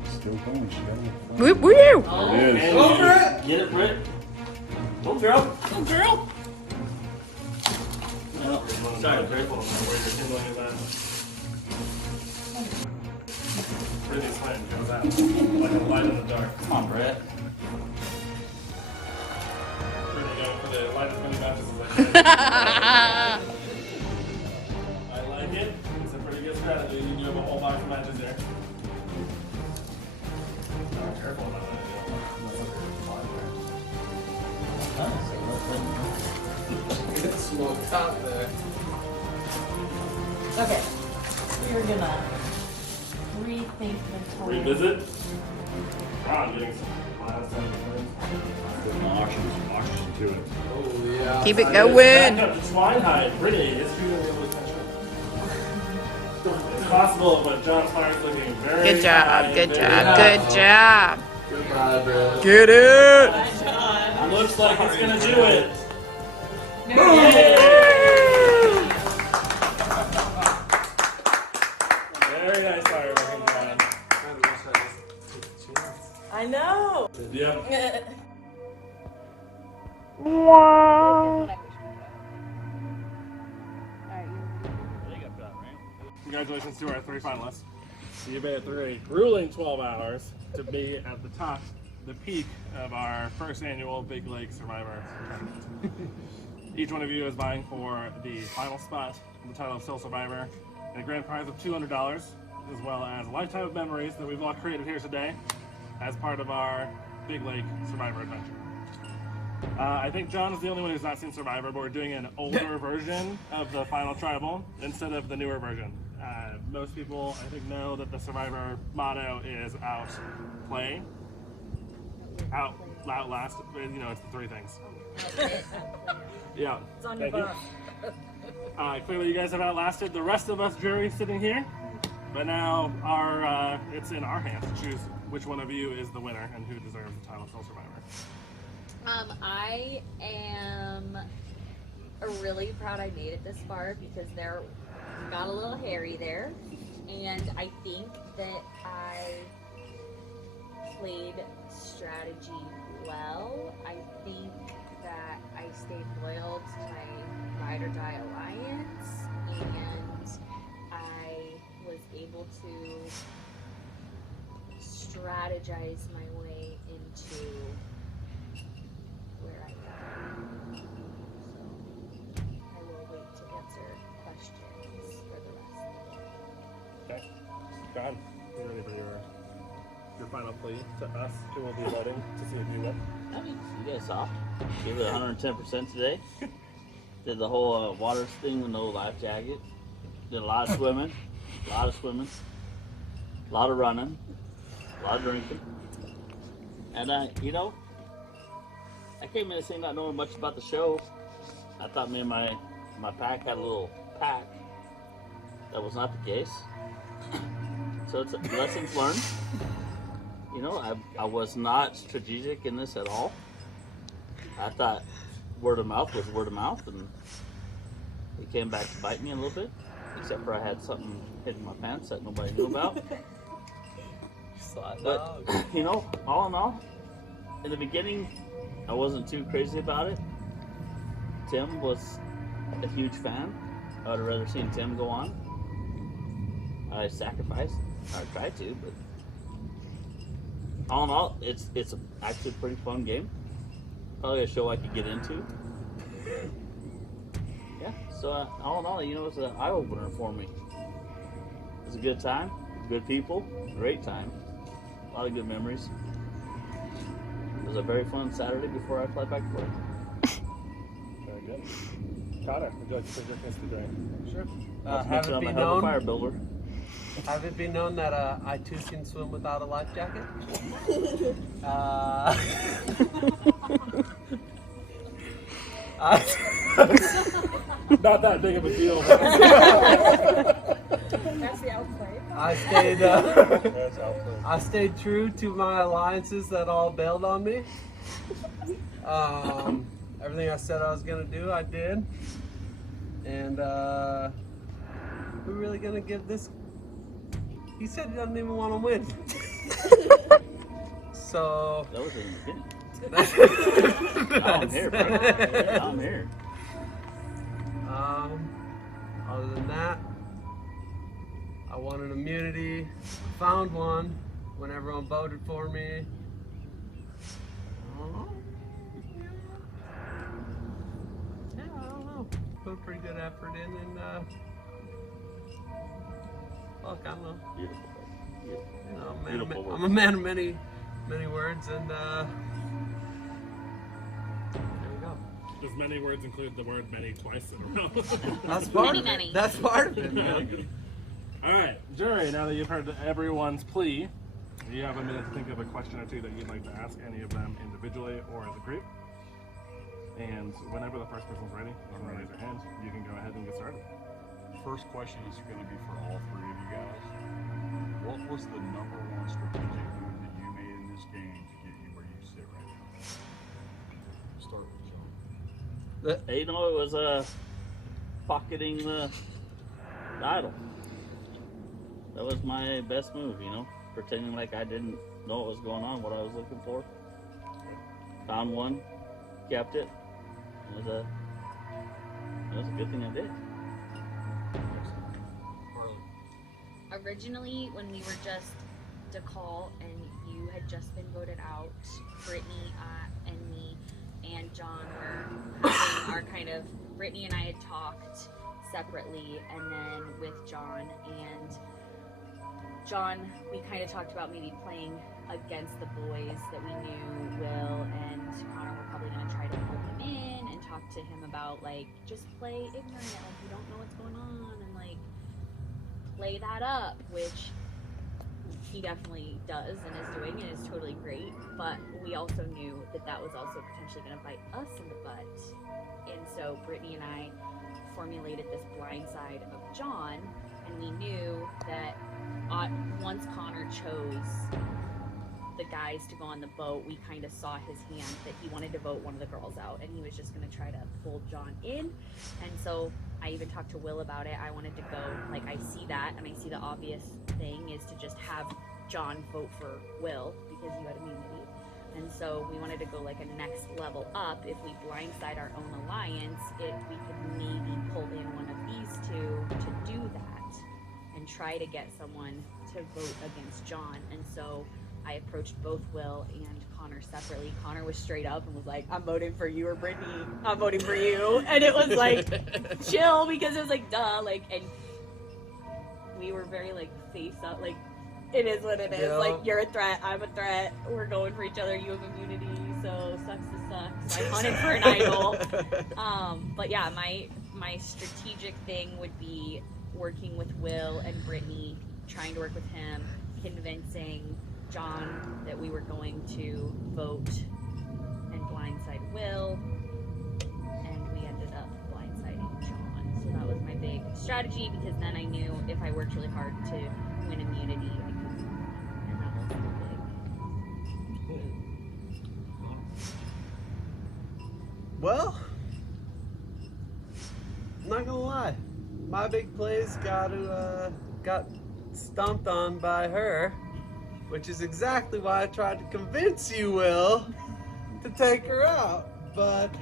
Still going. She got it. Woo! There it is. And Get it, Britt. Go, girl. Go, girl. Sorry, Chris. Careful where your kindling is at. Pretty slim, how's that? Like a light in the dark. Come on, Brett. We're gonna go for the lightest mini matches as I can. I like it. It's a pretty good strategy. You do have a whole box of matches there. Careful about that. Get smoked out there. Okay. We're gonna rethink the total. Revisit. Wow, I'm getting some milestone Auctions to it. Oh yeah. Keep it Back going. up to Swinehide. Pretty. It's really able to catch it. It's possible, but John Fire's looking very Good job. high, Good very job. high. Good job. Goodbye, bro. Get it. Looks like it's gonna do it. Very nice fire looking, John. I know. Yep. Congratulations to our 3 finalists. You made it through a grueling 12 hours to be at the top, the peak of our first annual Big Lake Survivor tournament. Each one of you is vying for the final spot, the title of Sole Survivor, and a grand prize of $200, as well as a lifetime of memories that we've all created here today as part of our Big Lake Survivor adventure. I think John is the only one who's not seen Survivor, but we're doing an older version of the final tribal instead of the newer version. Most people, I think, know that the Survivor motto is outplay, outlast. You know, it's the 3 things. Yeah. It's on your Thank you. butt. Clearly, you guys have outlasted the rest of us jury sitting here, but now it's in our hands to choose which one of you is the winner and who deserves the title of Sole Survivor. I am really proud I made it this far because there got a little hairy there, and I think that I played strategy well. I think that I stayed loyal to my ride or die alliance, and I was able to strategize my way into where I got. So I will wait to answer questions for the rest. Okay. John, you ready for your final plea to us, who will be voting to see if you win? I mean, you guys saw. Gave it 110% today. Did the whole water thing with no life jacket. Did a lot of swimming. A lot of running. A lot of drinking. And you know, I came in this thing not knowing much about the show. I thought me and my pack had a little pack. That was not the case. So it's lessons learned. You know, I was not strategic in this at all. I thought word of mouth was word of mouth, and it came back to bite me a little bit. Except for I had something hidden in my pants that nobody knew about. But you know, all in all, in the beginning, I wasn't too crazy about it. Tim was a huge fan. I would have rather seen Tim go on. I sacrificed, or tried to, but all in all, it's actually a pretty fun game. Probably a show I could get into. Yeah, so all in all, you know, it's an eye-opener for me. It was a good time, good people, great time, a lot of good memories. It was a very fun Saturday before I fly back to work. Very good. Connor, would you like to take your case today? Sure. Have it I'm be a hell of a known. fire builder. Have it be known that I too can swim without a life jacket. Not that big of a deal. That's the outplay. I stayed true to my alliances that all bailed on me. Everything I said I was gonna do, I did. And we're really gonna give this. He said he doesn't even want to win. So. That was in the beginning. I'm here, bro. I'm here. Other than that, I won an immunity, found one when everyone voted for me. Yeah, I don't know. Put a pretty good effort in, and look, I'm a, Beautiful. Beautiful. you know, Beautiful words. I'm a man of many words, and there we go. Does many words include the word many twice in a row? That's part of Many. it. That's part of it, man. All right, jury, now that you've heard everyone's plea, you have a minute to think of a question or two that you'd like to ask any of them individually or as a group. And whenever the first person's ready, I'm gonna raise your hand. You can go ahead and get started. First question is going to be for all three of you guys. What was the number one strategic move that you made in this game to get you where you sit right now? Start with John. You know, it was pocketing the idol. That was my best move, you know, pretending like I didn't know what was going on, what I was looking for. Found one, kept it. It was a good thing I did. Originally, when we were just DeCall and you had just been voted out, Brittany and me and John were having our kind of, Brittany and I had talked separately, and then with John, and John, we kind of talked about maybe playing against the boys that we knew, Will and Connor were probably going to try to pull him in and talk to him about, like, just play ignorant, like you don't know what's going on, and like play that up, which he definitely does and is doing, and is totally great. But we also knew that that was also potentially going to bite us in the butt, and so Brittany and I formulated this blind side of John, and we knew that once Connor chose the guys to go on the boat, we kind of saw his hand that he wanted to vote one of the girls out, and he was just going to try to pull John in. And so I even talked to Will about it. I wanted to go, like, I see that, and I see the obvious thing is to just have John vote for Will because you had immunity. And so we wanted to go like a next level up. If we blindside our own alliance, if we could maybe pull in one of these two to do that and try to get someone to vote against John. And so I approached both Will and Connor separately. Connor was straight up and was like, I'm voting for you or Brittany. I'm voting for you. And it was like, chill, because it was like, duh. Like, and we were very like face up, like, it is what it is. Yeah. Like, you're a threat, I'm a threat. We're going for each other. You have immunity, so sucks to suck. So I hunted for an idol. But yeah, my strategic thing would be working with Will and Brittany, trying to work with him, convincing John that we were going to vote and blindside Will, and we ended up blindsiding John. So that was my big strategy, because then I knew if I worked really hard to win immunity, I could win, and that was big. Well, I'm not gonna lie, my big plays got stomped on by her, which is exactly why I tried to convince you, Will, to take her out. But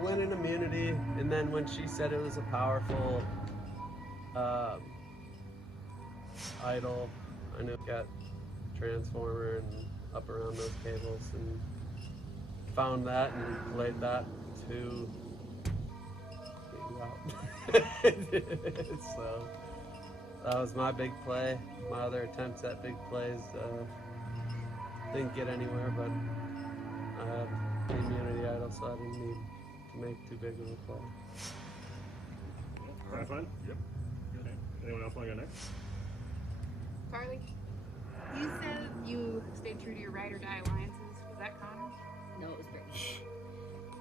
winning immunity, and then when she said it was a powerful idol, I knew it got Transformer and up around those cables, and found that and played that to get you out. So that was my big play. My other attempts at big plays didn't get anywhere, but I had the immunity idol, so I didn't need to make too big of a play. That's fine? Yep. Okay. Anyone else want to go next? Carly, you said you stayed true to your ride or die alliances. Was that Connor? No, it was Brittany.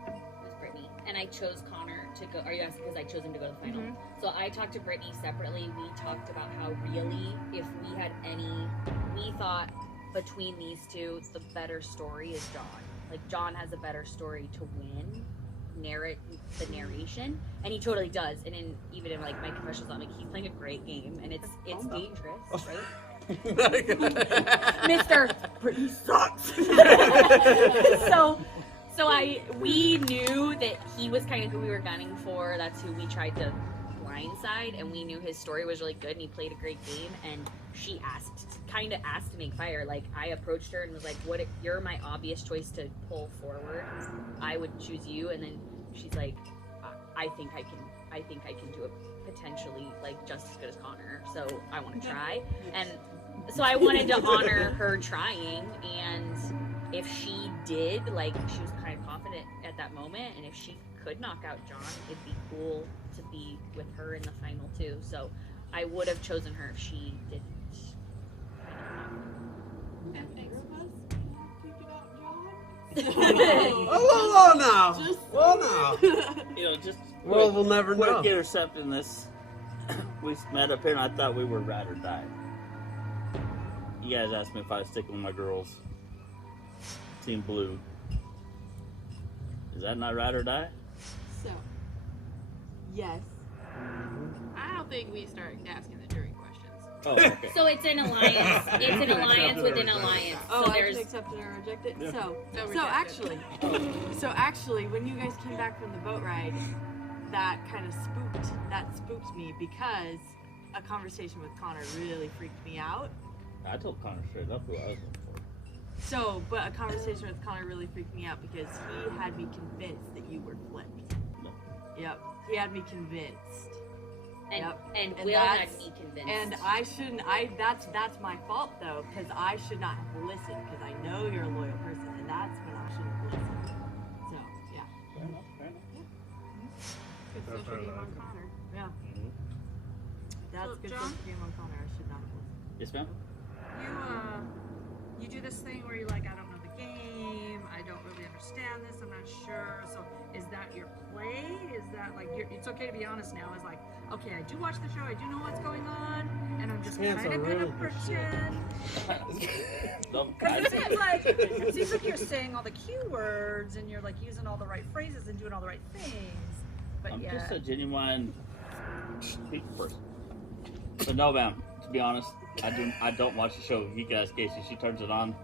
It was Brittany. And I chose Connor to go. Are you asking because I chose him to go to the final? Mhm. So I talked to Brittany separately. We talked about how really, if we had we thought between these two, the better story is John. Like, John has a better story to win, the narration, and he totally does. And even in like my confessions on, like, he's playing a great game, and it's dangerous, right? Mr. Brittany sucks. we knew that he was kind of who we were gunning for. That's who we tried to blindside, and we knew his story was really good and he played a great game. And she kind of asked to make fire. Like, I approached her and was like, "What? You're my obvious choice to pull forward. I would choose you." And then she's like, "I think I can do it potentially like just as good as Connor. So I want to try." And so I wanted to honor her trying, and if she did, like, she was kind of confident at that moment, and if she could knock out John, it'd be cool to be with her in the final too. So I would have chosen her if she didn't. And thanks of us, pick it up, John. Oh, now. Well, now. You know, just Well, we'll never know. quick intercepting this. We met up here and I thought we were ride or die. You guys asked me if I was sticking with my girls. Team Blue. Is that not ride or die? So, yes. I don't think we start asking the jury questions. Oh, okay. So it's an alliance. It's an alliance within alliance. Oh, So I there's can accept it or reject it. Yeah. So reject actually, when you guys came back from the boat ride, that kind of spooked me because a conversation with Connor really freaked me out. I told Connor straight up who I was looking for. So, but a conversation with Connor really freaked me out because he had me convinced that you were flipped. No. Yep, he had me convinced. and, Yep. and And Will had that's- me convinced. And I shouldn't. That's my fault though, because I should not have listened. Because I know you're a loyal person, and that's when I should have listened. So yeah, Fair enough, fair enough. good That's social fair game enough. on Connor. Yeah, Mm-hmm. that's So, good John? social game on Connor. I should not have listened. Yes, ma'am? You do this thing where you're like, I don't know the game, I don't really understand this, I'm not sure. So is that your play? Is that like it's okay to be honest now? Is like, okay, I do watch the show, I do know what's going on, and I'm just Yeah, kind it's of a gonna really good pretend. No, Because it seems like you're saying all the keywords and you're like using all the right phrases and doing all the right things. But I'm yeah. just a genuine people person. But no, ma'am. To be honest, I don't watch the show. You can ask Casey. She turns it on.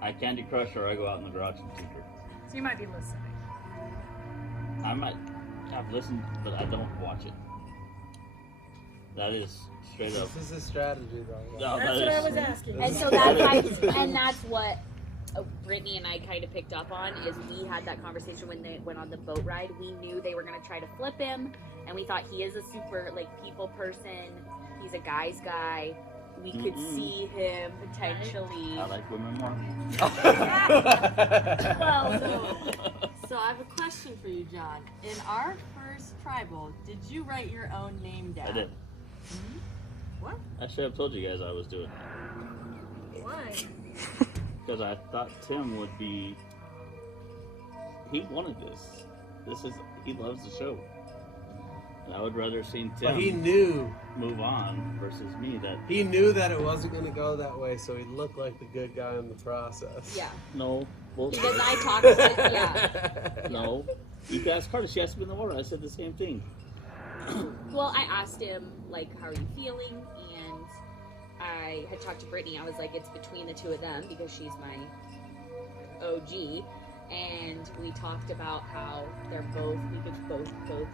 I Candy Crush or I go out in the garage and tinker. So you might be listening. I might have listened, but I don't watch it. That is straight up. This is a strategy, though. No, That's that what I is- was asking. And so that's what Brittany and I kind of picked up on is we had that conversation when they went on the boat ride. We knew they were going to try to flip him, and we thought he is a super like people person. He's a guy's guy. We could see him potentially. I like women more. So I have a question for you, John. In our first tribal, did you write your own name down? I did. What? I should have told you guys I was doing it. Why? Because I thought Tim would be. He wanted this. He loves the show. And I would rather seen Tim But he knew move on versus me. That he knew that it wasn't going to go that way, so he looked like the good guy in the process. Yeah. no. Well, Because I talked to yeah. no. You can ask Carter. She asked me in the water. I said the same thing. Well, I asked him, like, how are you feeling? And I had talked to Brittany. I was like, it's between the two of them because she's my OG. And we talked about how we could both go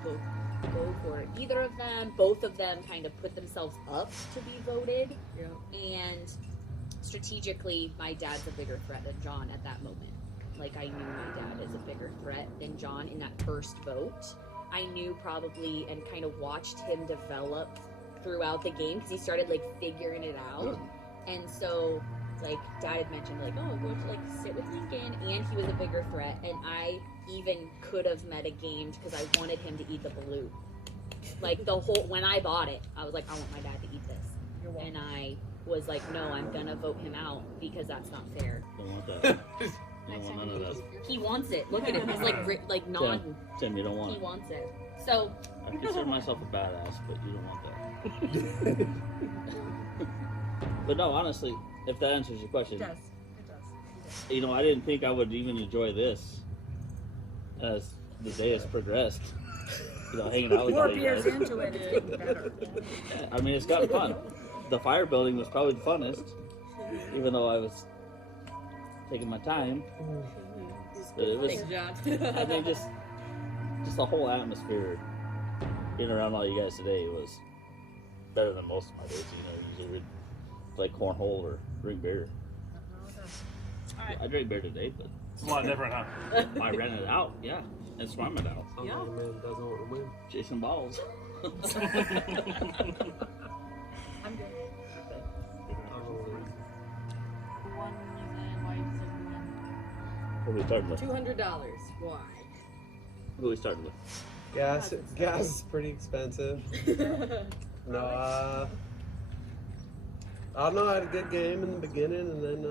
for it. Either of them, both of them kind of put themselves up to be voted. Yeah. And strategically, my dad's a bigger threat than John at that moment. Like, I knew my dad is a bigger threat than John in that first vote. I knew probably and kind of watched him develop throughout the game because he started like figuring it out. And so like Dad had mentioned like, oh, go to like sit with Lincoln, and he was a bigger threat. And I even could have metagamed because I wanted him to eat the balloon. Like when I bought it, I was like, I want my dad to eat this. And I was like, no, I'm gonna vote him out because that's not fair. Don't want that. You don't want none of that. He wants it. Look at him. He's like nodding. Tim, you don't want He it. wants it. So I consider myself a badass, but you don't want that. But no, honestly, if that answers your question, It does. It does. you know, I didn't think I would even enjoy this as the day has progressed. You know, hanging out with More all you beers guys. into it, it's getting better. I mean, it's gotten fun. The fire building was probably the funnest, even though I was taking my time. It was, Thanks, John. I think just the whole atmosphere being around all you guys today was better than most of my days. You know, usually we'd play cornhole or drink beer. I drank beer today, but It's a lot different, huh? I ran it out. Yeah, and swam it out. Some man doesn't want to win. Chasing balls. I'm good. One reason why does everyone Who are we starting with? $200? Why? Who are we starting with? Gas is pretty expensive. No, I don't know. I had a good game in the beginning, and then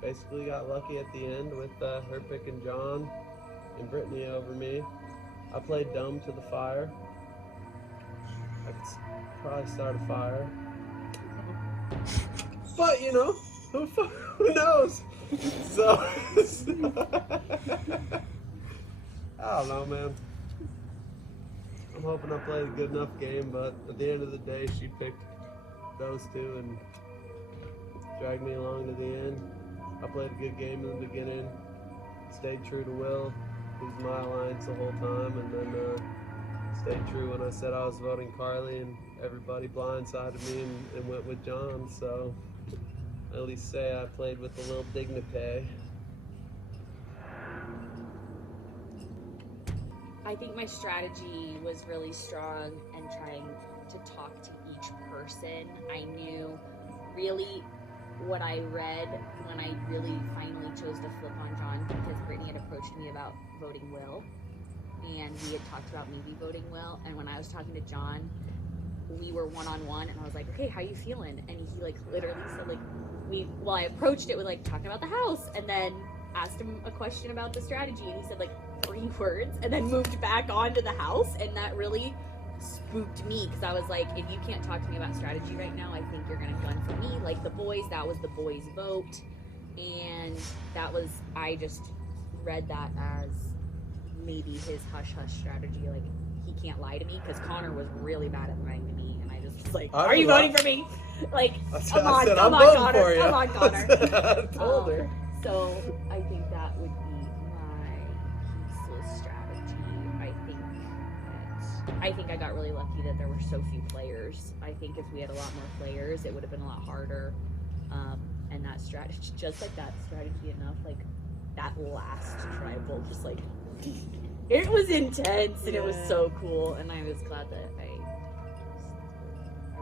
basically got lucky at the end with her picking John and Brittany over me. I played dumb to the fire. I could probably start a fire, but you know, who knows? So I don't know, man. I'm hoping I played a good enough game, but at the end of the day, she picked those two and dragged me along to the end. I played a good game in the beginning, stayed true to Will, who's my alliance the whole time, and then stayed true when I said I was voting Carly, and everybody blindsided me and went with John, so at least say I played with a little dignity. I think my strategy was really strong and trying to talk to each person. I knew really what I read when I really finally chose to flip on John, because Brittany had approached me about voting Will, and we had talked about maybe voting Will, and when I was talking to John, we were one-on-one, and I was like, okay, how you feeling? And he like literally said like, I approached it with like talking about the house, and then asked him a question about the strategy, and he said like 3 words, and then moved back onto the house, and that really spooked me, because I was like, if you can't talk to me about strategy right now, I think you're gonna gun for me. Like the boys, that was the boys' vote, and that was, I just read that as maybe his hush-hush strategy, like he can't lie to me, because Connor was really bad at lying to me, and I just was like, are you voting for me? Like, come on, Connor, come on, Connor. I told her. So I think that would be my useless strategy. I think I got really lucky that there were so few players. I think if we had a lot more players, it would have been a lot harder. And that strategy, just like that strategy enough, like that last tribal, just like it was intense and it was so cool. And I was glad that I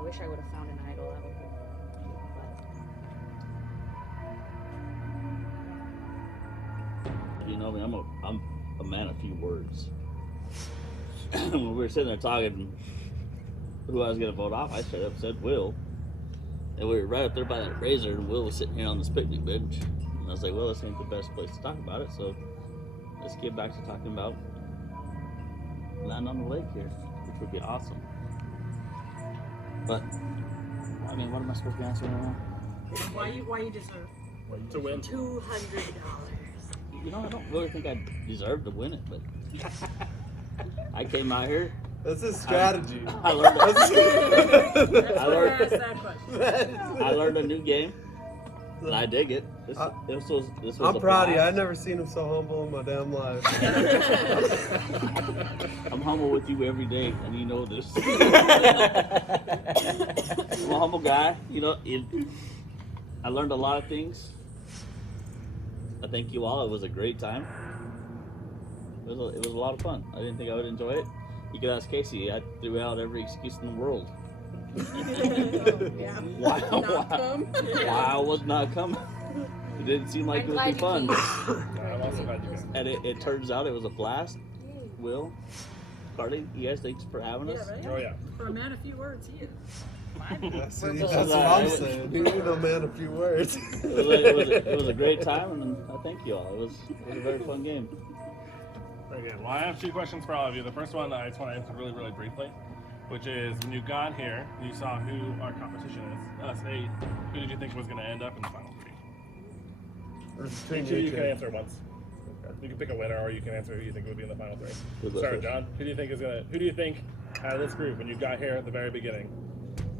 wish I would have found an idol. That would have been You know me, I'm a man of few words. When we were sitting there talking who I was gonna vote off, I straight up said Will. And we were right up there by that razor, and Will was sitting here on this picnic bench. And I was like, well, this ain't the best place to talk about it, so let's get back to talking about land on the lake here, which would be awesome. But I mean, what am I supposed to be answering right now? Why you deserve To win. $200? You know, I don't really think I deserve to win it, but I came out here. That's a strategy. I learned. That's why I asked that question. I learned a new game, and I dig it. This was I'm a proud of you. blast. I've never seen him so humble in my damn life. I'm humble with you every day, and you know this. I'm a humble guy. You know, I learned a lot of things. I thank you all. It was a great time. It was a lot of fun. I didn't think I would enjoy it. You could ask Casey. I threw out every excuse in the world. Why I was not coming. It didn't seem like it would be fun. I'm also glad you came. And it turns out it was a blast. Will, Carly, you guys, thanks for having us. Right? Oh yeah. For a man, a few words, he is. That's what I'm saying. You ain't no man of few words. It was a great time, and I thank you all. It was a very fun game. Very good. Well, I have 2 questions for all of you. The first one I just want to answer really, really briefly, which is when you got here, you saw who our competition is. Us 8. Who did you think was going to end up in the final 3? Each of you can answer once. You can pick a winner, or you can answer who you think would be in the final 3. Sorry, John. Who do you think out of this group, when you got here at the very beginning,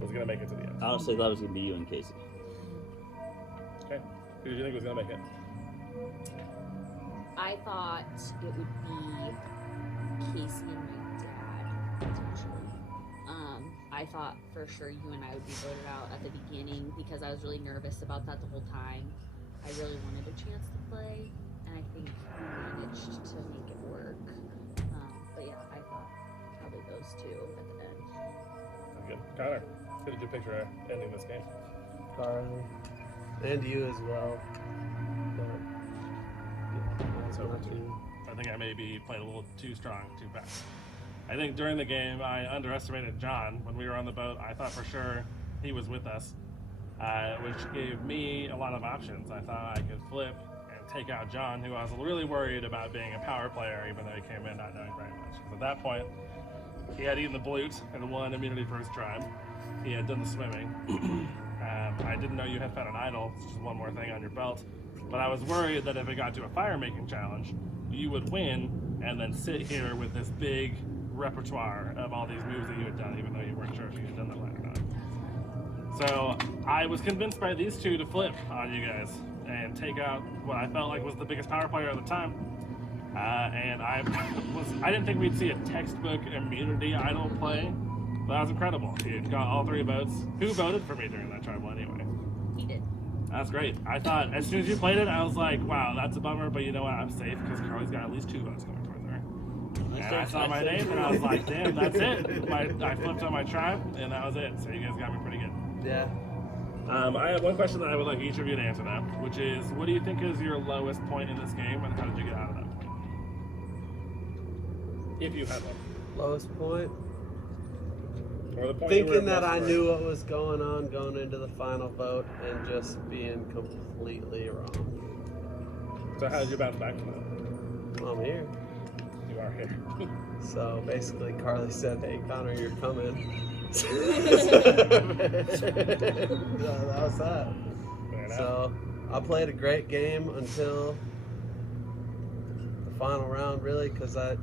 was going to make it to the end? I honestly thought it was going to be you and Casey. Okay. Who did you think was going to make it? I thought it would be Casey and my dad, potentially. I thought for sure you and I would be voted out at the beginning because I was really nervous about that the whole time. I really wanted a chance to play, and I think we managed to make it work. But yeah, I thought probably those two at the end. Good. Connor, who did you picture ending this game? Carly. And you as well. But, yeah, that's not you. I think I maybe played a little too strong, too fast. I think during the game, I underestimated John. When we were on the boat, I thought for sure he was with us, which gave me a lot of options. I thought I could flip and take out John, who I was really worried about being a power player, even though he came in not knowing very much. Because at that point, he had eaten the blute and won immunity for his tribe. He had done the swimming. I didn't know you had found an idol, which is one more thing on your belt. But I was worried that if it got to a fire-making challenge, you would win and then sit here with this big repertoire of all these moves that you had done, even though you weren't sure if you had done them right or not. So I was convinced by these two to flip on you guys and take out what I felt like was the biggest power player at the time. And I didn't think we'd see a textbook immunity idol play, but that was incredible. You got all 3 votes. Who voted for me during that tribal anyway? He did. That's great. I thought as soon as you played it, I was like, wow, that's a bummer, but you know what? I'm safe because Carly's got at least 2 votes going towards her. And I saw my name and I was like, damn, that's it. I flipped on my tribe and that was it. So you guys got me pretty good. Yeah. I have one question that I would like each of you to answer now, which is, what do you think is your lowest point in this game and how did you get out of that point? If you had one. Lowest point? Or the point Thinking that I knew what was going on going into the final vote and just being completely wrong. So how did you bounce back from that? I'm here. You are here. So basically Carly said, hey Connor, you're coming. So that was that. So I played a great game until the final round, really, because I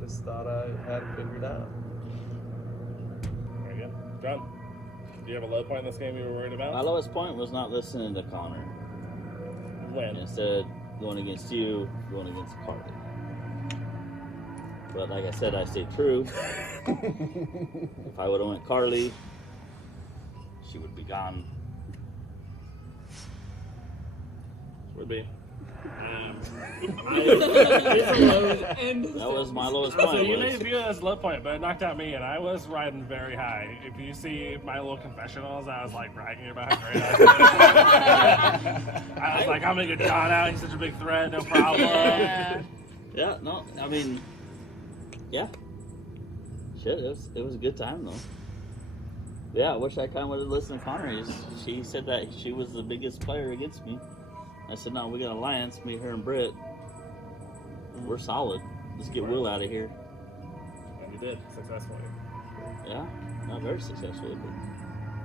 just thought I had it figured out. Very good. John, do you have a low point in this game you were worried about? My lowest point was not listening to Connor. When? Instead, going against you, going against Carly. But like I said, I stayed true. If I would have went Carly, she would be gone. Would be. That was my lowest point. So you may view it as a low point, but it knocked out me, and I was riding very high. If you see my little confessionals, I was like bragging about how great I was. I was like, I'm gonna get John out. He's such a big threat, no problem. Yeah, no, I mean, yeah. Shit, it was a good time though. Yeah, I wish I kind of would have listened to Connor. She said that she was the biggest player against me. I said, no, we got an alliance, me, her, and Britt. We're solid. Let's get Will out of here. And you did, successfully. Yeah, not very successfully,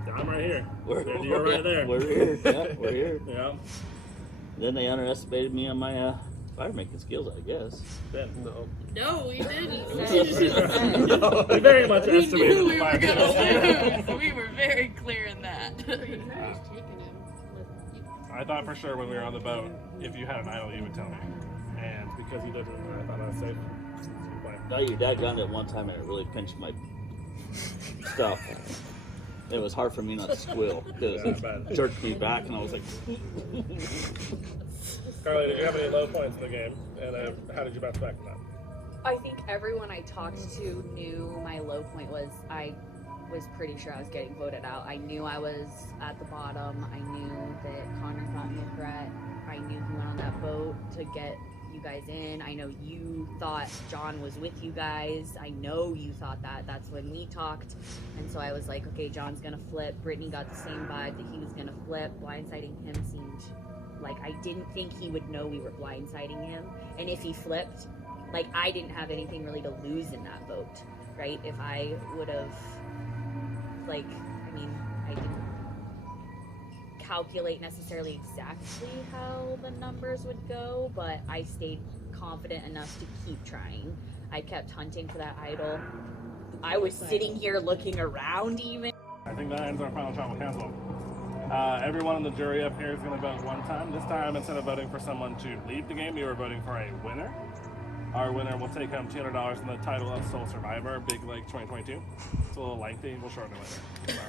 but... I'm right here. You're You're right there. We're here. Yeah, we're here. Yeah. Then they underestimated me on my fire making skills, I guess. No. No, we didn't. We very much estimated the we were fire gonna skills. lose. We were very clear in that. I thought for sure when we were on the boat, if you had an idol, you would tell me. And because you didn't, I thought I was safe. No, your dad gunned it one time and it really pinched my stuff. It was hard for me not to squeal because it jerked me back and I was like... Carly, did you have any low points in the game? And how did you bounce back from that? I think everyone I talked to knew my low point was I was pretty sure I was getting voted out. I knew I was at the bottom. I knew that Connor thought me a threat. I knew he went on that boat to get you guys in. I know you thought John was with you guys. I know you thought that. That's when we talked. And so I was like, okay, John's gonna flip. Brittany got the same vibe that he was gonna flip. Blindsiding him seemed like I didn't think he would know we were blindsiding him. And if he flipped, like I didn't have anything really to lose in that vote, right? If I would have, like, I mean, I didn't calculate necessarily exactly how the numbers would go, but I stayed confident enough to keep trying. I kept hunting for that idol. I was sitting here looking around even. I think that ends our final tribal council. Everyone in the jury up here is going to vote one time. This time, instead of voting for someone to leave the game, you are voting for a winner. Our winner will take home $200 in the title of Sole Survivor, Big Lake 2022. It's a little lengthy. We'll shorten it later.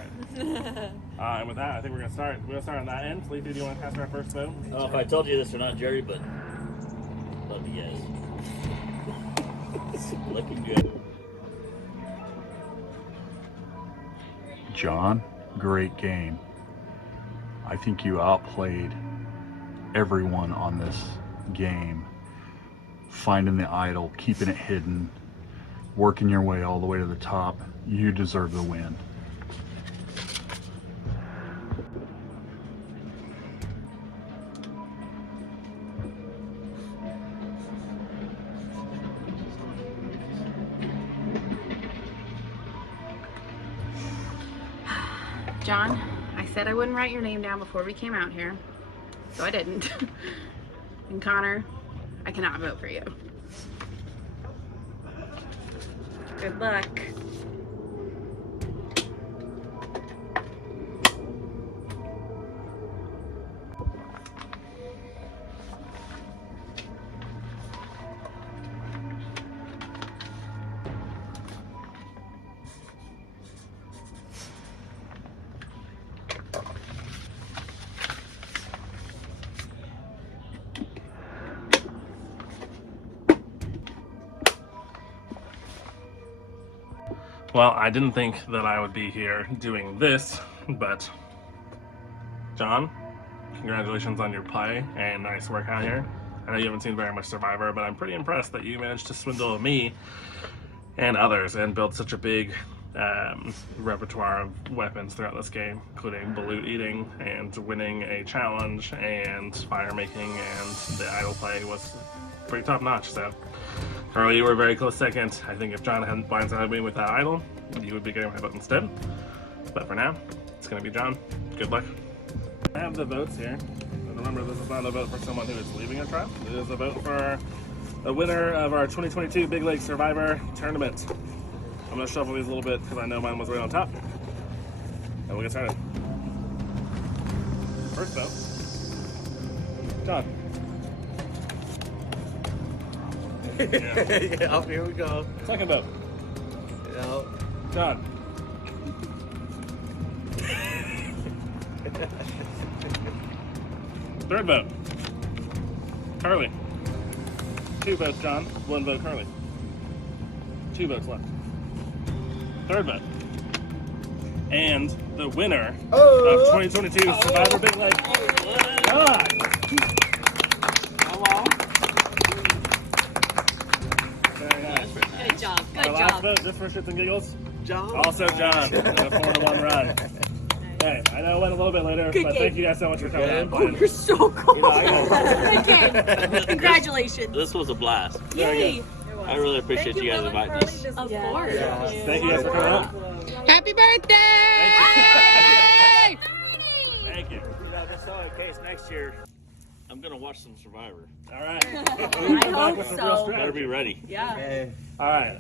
All right. And with that, I think we're going to start. We're going to start on that end. Felipe, do you want to cast our first vote? I don't know if I told you this or not, Jerry, but love you guys. It's looking good. John, great game. I think you outplayed everyone on this game. Finding the idol, keeping it hidden, working your way all the way to the top. You deserve the win. John, I said I wouldn't write your name down before we came out here, so I didn't. And Connor, I cannot vote for you. Good luck. Well, I didn't think that I would be here doing this, but John, congratulations on your play and nice work out here. I know you haven't seen very much Survivor, but I'm pretty impressed that you managed to swindle me and others and build such a big repertoire of weapons throughout this game, including balut eating and winning a challenge and fire making, and the idol play was pretty top notch. So Carly, you were a very close second. I think if John hadn't blindsided me with that idol, you would be getting my vote instead. But for now, it's going to be John. Good luck. I have the votes here. And remember, this is not a vote for someone who is leaving a tribe. It is a vote for a winner of our 2022 Big Lake Survivor Tournament. I'm going to shuffle these a little bit because I know mine was right on top. And we'll get started. First vote, John. Yeah, here we go. Second vote, Yeah. John. Third vote, Carly. 2 votes, John. 1 vote, Carly. 2 votes left. Third vote. And the winner of 2022 Survivor Big Lake, John. Very nice. Good job. Good Our last job. vote, just for shits and giggles. John. Also John, in a 4-1 run. Hey, I know it went a little bit later, Good but game. thank you guys so much for coming out. Oh, you're so cool. You know, I Good game. Congratulations. This was a blast. Yay. I really appreciate you guys inviting us. Of course. Thank you guys for coming out. Happy birthday! Thank you. You know, just so in case next year, I'm gonna watch some Survivor. All right. I hope so. Better be ready. Yeah. All right.